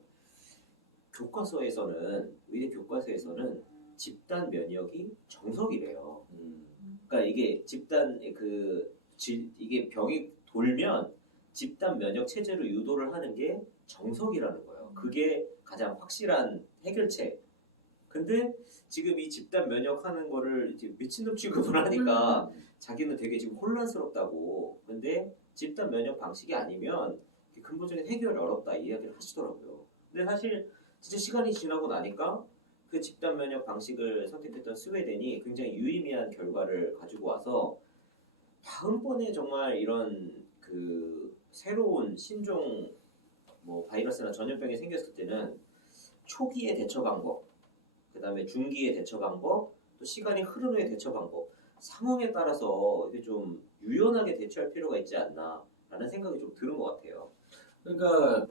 의대 교과서에서는 집단 면역이 정석이래요. 그러니까 이게 이게 병이 돌면 집단 면역 체제로 유도를 하는 게 정석이라는 거예요. 그게 가장 확실한 해결책. 근데 지금 이 집단 면역하는 거를 이제 미친놈 취급을 하니까 자기는 되게 지금 혼란스럽다고. 근데 집단 면역 방식이 아니면 근본적인 해결이 어렵다 이 이야기를 하시더라고요. 근데 사실 진짜 시간이 지나고 나니까 그 집단 면역 방식을 선택했던 스웨덴이 굉장히 유의미한 결과를 가지고 와서 다음번에 정말 이런 새로운 신종 바이러스나 전염병이 생겼을 때는 초기의 대처 방법, 그 다음에 중기의 대처 방법, 또 시간이 흐른 후의 대처 방법, 상황에 따라서 이게 좀 유연하게 대처할 필요가 있지 않나라는 생각이 좀 드는 것 같아요. 그러니까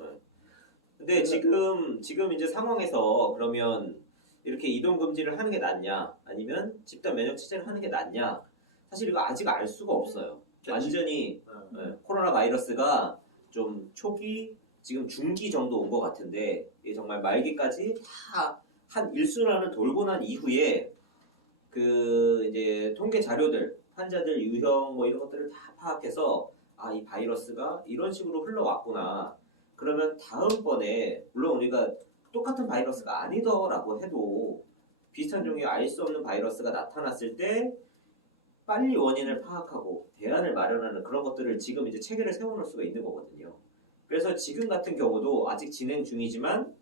근데 지금 이제 상황에서 그러면 이렇게 이동 금지를 하는 게 낫냐, 아니면 집단 면역 체제를 하는 게 낫냐, 사실 이거 아직 알 수가 없어요. 완전히 코로나 바이러스가 좀 초기, 지금 중기 정도 온 것 같은데 이게 정말 말기까지 다 한 일순환을 돌고 난 이후에 이제 통계 자료들, 환자들 유형 이런 것들을 다 파악해서 이 바이러스가 이런 식으로 흘러왔구나. 그러면 다음번에 물론 우리가 똑같은 바이러스가 아니더라고 해도 비슷한 종류의 알 수 없는 바이러스가 나타났을 때 빨리 원인을 파악하고 대안을 마련하는 그런 것들을 지금 이제 체계를 세워놓을 수가 있는 거거든요. 그래서 지금 같은 경우도 아직 진행 중이지만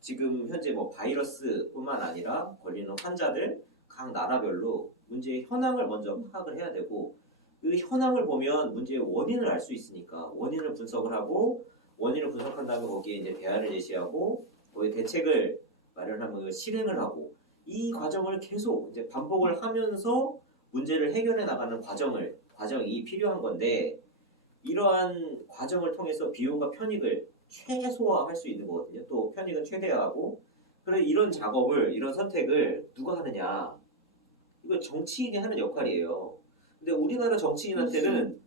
지금 현재 바이러스뿐만 아니라 걸리는 환자들 각 나라별로 문제의 현황을 먼저 파악을 해야 되고 그 현황을 보면 문제의 원인을 알 수 있으니까 원인을 분석을 하고 원인을 분석한 다음에 거기에 이제 대안을 제시하고 거기에 대책을 마련하면 그걸 실행을 하고 이 과정을 계속 이제 반복을 하면서 문제를 해결해 나가는 과정이 필요한 건데 이러한 과정을 통해서 비용과 편익을 최소화할 수 있는 거거든요. 또 편익은 최대화하고 그래 이런 작업을 이런 선택을 누가 하느냐 이거 정치인이 하는 역할이에요. 근데 우리나라 정치인한테는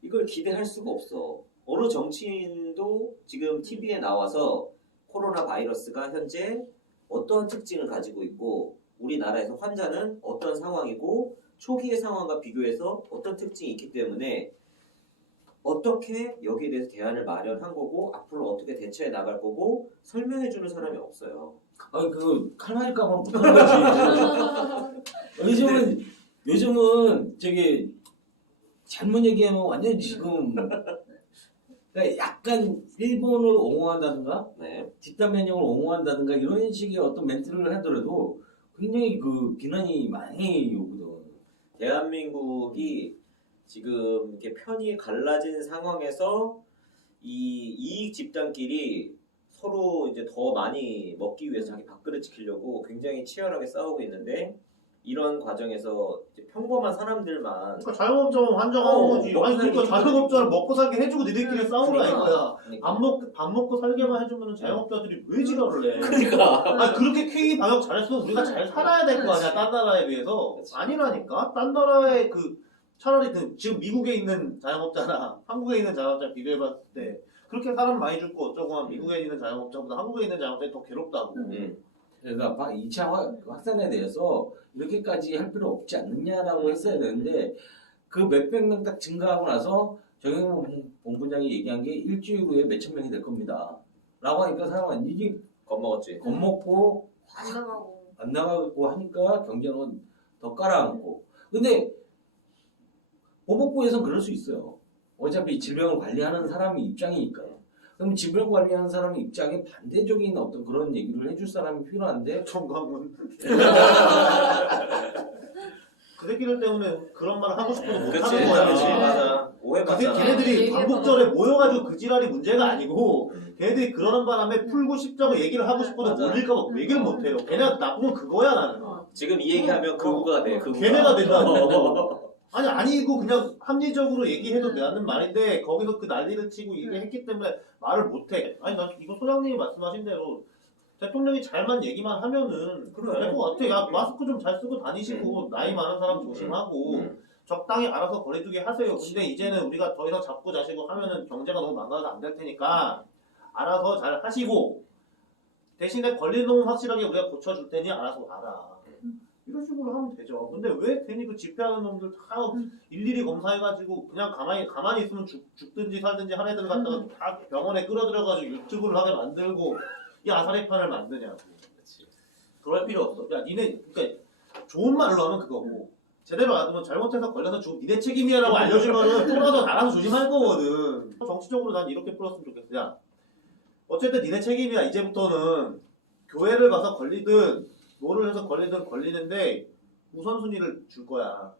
이걸 기대할 수가 없어. 어느 정치인도 지금 TV에 나와서 코로나 바이러스가 현재 어떠한 특징을 가지고 있고 우리나라에서 환자는 어떤 상황이고 초기의 상황과 비교해서 어떤 특징이 있기 때문에 어떻게 여기에 대해서 대안을 마련한 거고 앞으로 어떻게 대처해 나갈 거고 설명해 주는 사람이 없어요. 아니 그 칼맞을까봐 못하는 거지. 요즘은 저기 잘못 얘기하면 완전 지금 그러니까 약간 일본을 옹호한다든가 네. 집단 면역을 옹호한다든가 이런 식의 어떤 멘트를 하더라도 굉장히 그 비난이 많이 오거든. 대한민국이 지금 이렇게 편이 갈라진 상황에서 이 이익 집단끼리 서로 이제 더 많이 먹기 위해서 자기 밥그릇 지키려고 굉장히 치열하게 싸우고 있는데 이런 과정에서 이제 평범한 사람들만 그러니까 자영업자는 환장하는 거지. 아니 그러니까 자영업자를 먹고 살게 해주고 니들끼리 싸우라 이거야. 밥 먹고 살게만 해주면 자영업자들이 왜 지랄을 해? 그러니까 아니 그렇게 K 방역 잘했으면 우리가 잘 살아야 될 거 아니야 딴 나라에 비해서. 그치. 아니라니까 딴 나라의 그 차라리 그 지금 미국에 있는 자영업자나 한국에 있는 자영업자 비교해봤을 때 그렇게 사람 많이 죽고 어쩌고 하면 미국에 있는 자영업자보다 한국에 있는 자영업자가 더 괴롭다고. 그러니까 2차 확산에 대해서 이렇게까지 할 필요 없지 않느냐라고 했어야 되는데 그 몇백 명 딱 증가하고 나서 정영훈 본부장이 얘기한 게 일주일 후에 몇천 명이 될 겁니다. 라고 하니까 사람은 이게 겁먹었지. 겁먹고 안 나가고. 안 나가고 하니까 경제는 더 깔아앉고. 근데 보건부에서는 그럴 수 있어요. 어차피 질병을 관리하는 사람이 입장이니까. 그럼 질병 관리하는 사람의 입장에 반대적인 어떤 그런 얘기를 해줄 사람이 필요한데 정광훈. 그 새끼들 때문에 그런 말을 하고 싶어도 못 그치, 하는 거야. 그치, 맞아. 그 오해받잖아. 걔네들이 광복절에 모여가지고 그 지랄이 문제가 아니고 걔네들이 그러는 바람에 풀고 싶다고 얘기를 하고 싶어도 맞아. 몰릴까봐 얘기를 못해요. 걔네가 나쁘면 그거야 나는. 지금 이 얘기하면 극우가 돼. 극우가. 걔네가 된다고. 아니고 그냥 합리적으로 얘기해도 되는 말인데 거기서 그 난리를 치고 이게 했기 때문에 말을 못해. 아니 난 이거 소장님이 말씀하신 대로 대통령이 잘만 얘기만 하면은 그래. 될 것 같아. 야 마스크 좀 잘 쓰고 다니시고 나이 많은 사람 조심하고 적당히 알아서 거리두기 하세요. 근데 이제는 우리가 더 이상 잡고 자시고 하면은 경제가 너무 망가져서 안 될 테니까 알아서 잘 하시고 대신에 걸리는 놈은 확실하게 우리가 고쳐줄 테니 알아서 와라. 이런 식으로 하면 되죠. 근데 왜 괜히 그 집회하는 놈들 다 일일이 검사해가지고 그냥 가만히 있으면 죽든지 살든지 한 애들 갖다가 다 병원에 끌어들여가지고 유튜브를 하게 만들고 이 아사리판을 만드냐고. 그럴 필요 없어. 야 니네 그러니까 좋은 말로 하면 그거고 제대로 안 하면 잘못해서 걸려서 죽으면 니네 책임이야라고 알려주면은 풀어서 알아서 조심할 거거든. 정치적으로 난 이렇게 풀었으면 좋겠어. 야 어쨌든 니네 책임이야. 이제부터는 교회를 가서 걸리든 뭐를 해서 걸리든 걸리는데 우선순위를 줄 거야.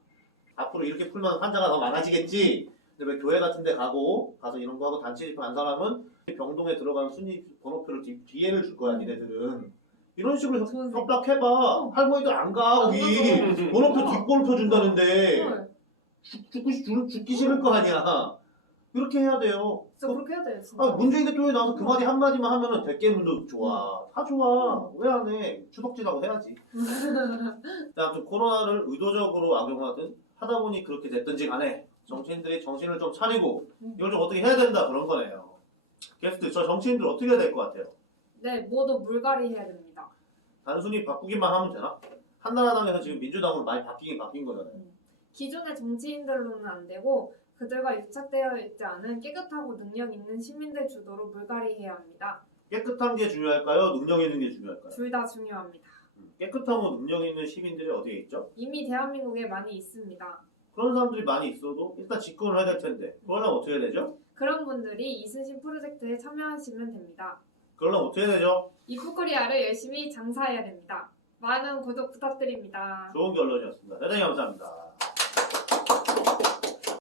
앞으로 이렇게 풀면 환자가 더 많아지겠지. 근데 왜 교회 같은 데 가서 이런 거 하고 단체 집회한 사람은 병동에 들어가는 순위 번호표를 뒤에를 줄 거야. 니네들은. 이런 식으로 협박해봐. 할머니들 안 가. 거기 번호표 뒷번호표 준다는데 죽기 싫을 거 아니야. 이렇게 해야 돼요. 진짜 그렇게 해야 돼요. 진짜. 아, 문재인 대통령이 나와서 그 마디 한마디만 하면은 100개문도 좋아. 다 좋아. 왜 안 해? 추석지라고 해야지. 아무튼 코로나를 의도적으로 악용하든 하다 보니 그렇게 됐든지 간에 정치인들이 정신을 좀 차리고 이걸 좀 어떻게 해야 된다 그런 거네요. 게스트 저 정치인들 어떻게 해야 될 것 같아요? 네, 모두 물갈이 해야 됩니다. 단순히 바꾸기만 하면 되나? 한나라당에서 지금 민주당으로 많이 바뀐 거잖아요. 기존의 정치인들로는 안 되고 그들과 유착되어 있지 않은 깨끗하고 능력 있는 시민들 주도로 물갈이해야 합니다. 깨끗한 게 중요할까요? 능력 있는 게 중요할까요? 둘 다 중요합니다. 깨끗하고 능력 있는 시민들이 어디에 있죠? 이미 대한민국에 많이 있습니다. 그런 사람들이 많이 있어도 일단 집권을 해야 될 텐데 그러려면 어떻게 해야 되죠? 그런 분들이 이순신 프로젝트에 참여하시면 됩니다. 그러려면 어떻게 해야 되죠? 이프코리아를 열심히 장사해야 됩니다. 많은 구독 부탁드립니다. 좋은 결론이었습니다. 대단히 감사합니다.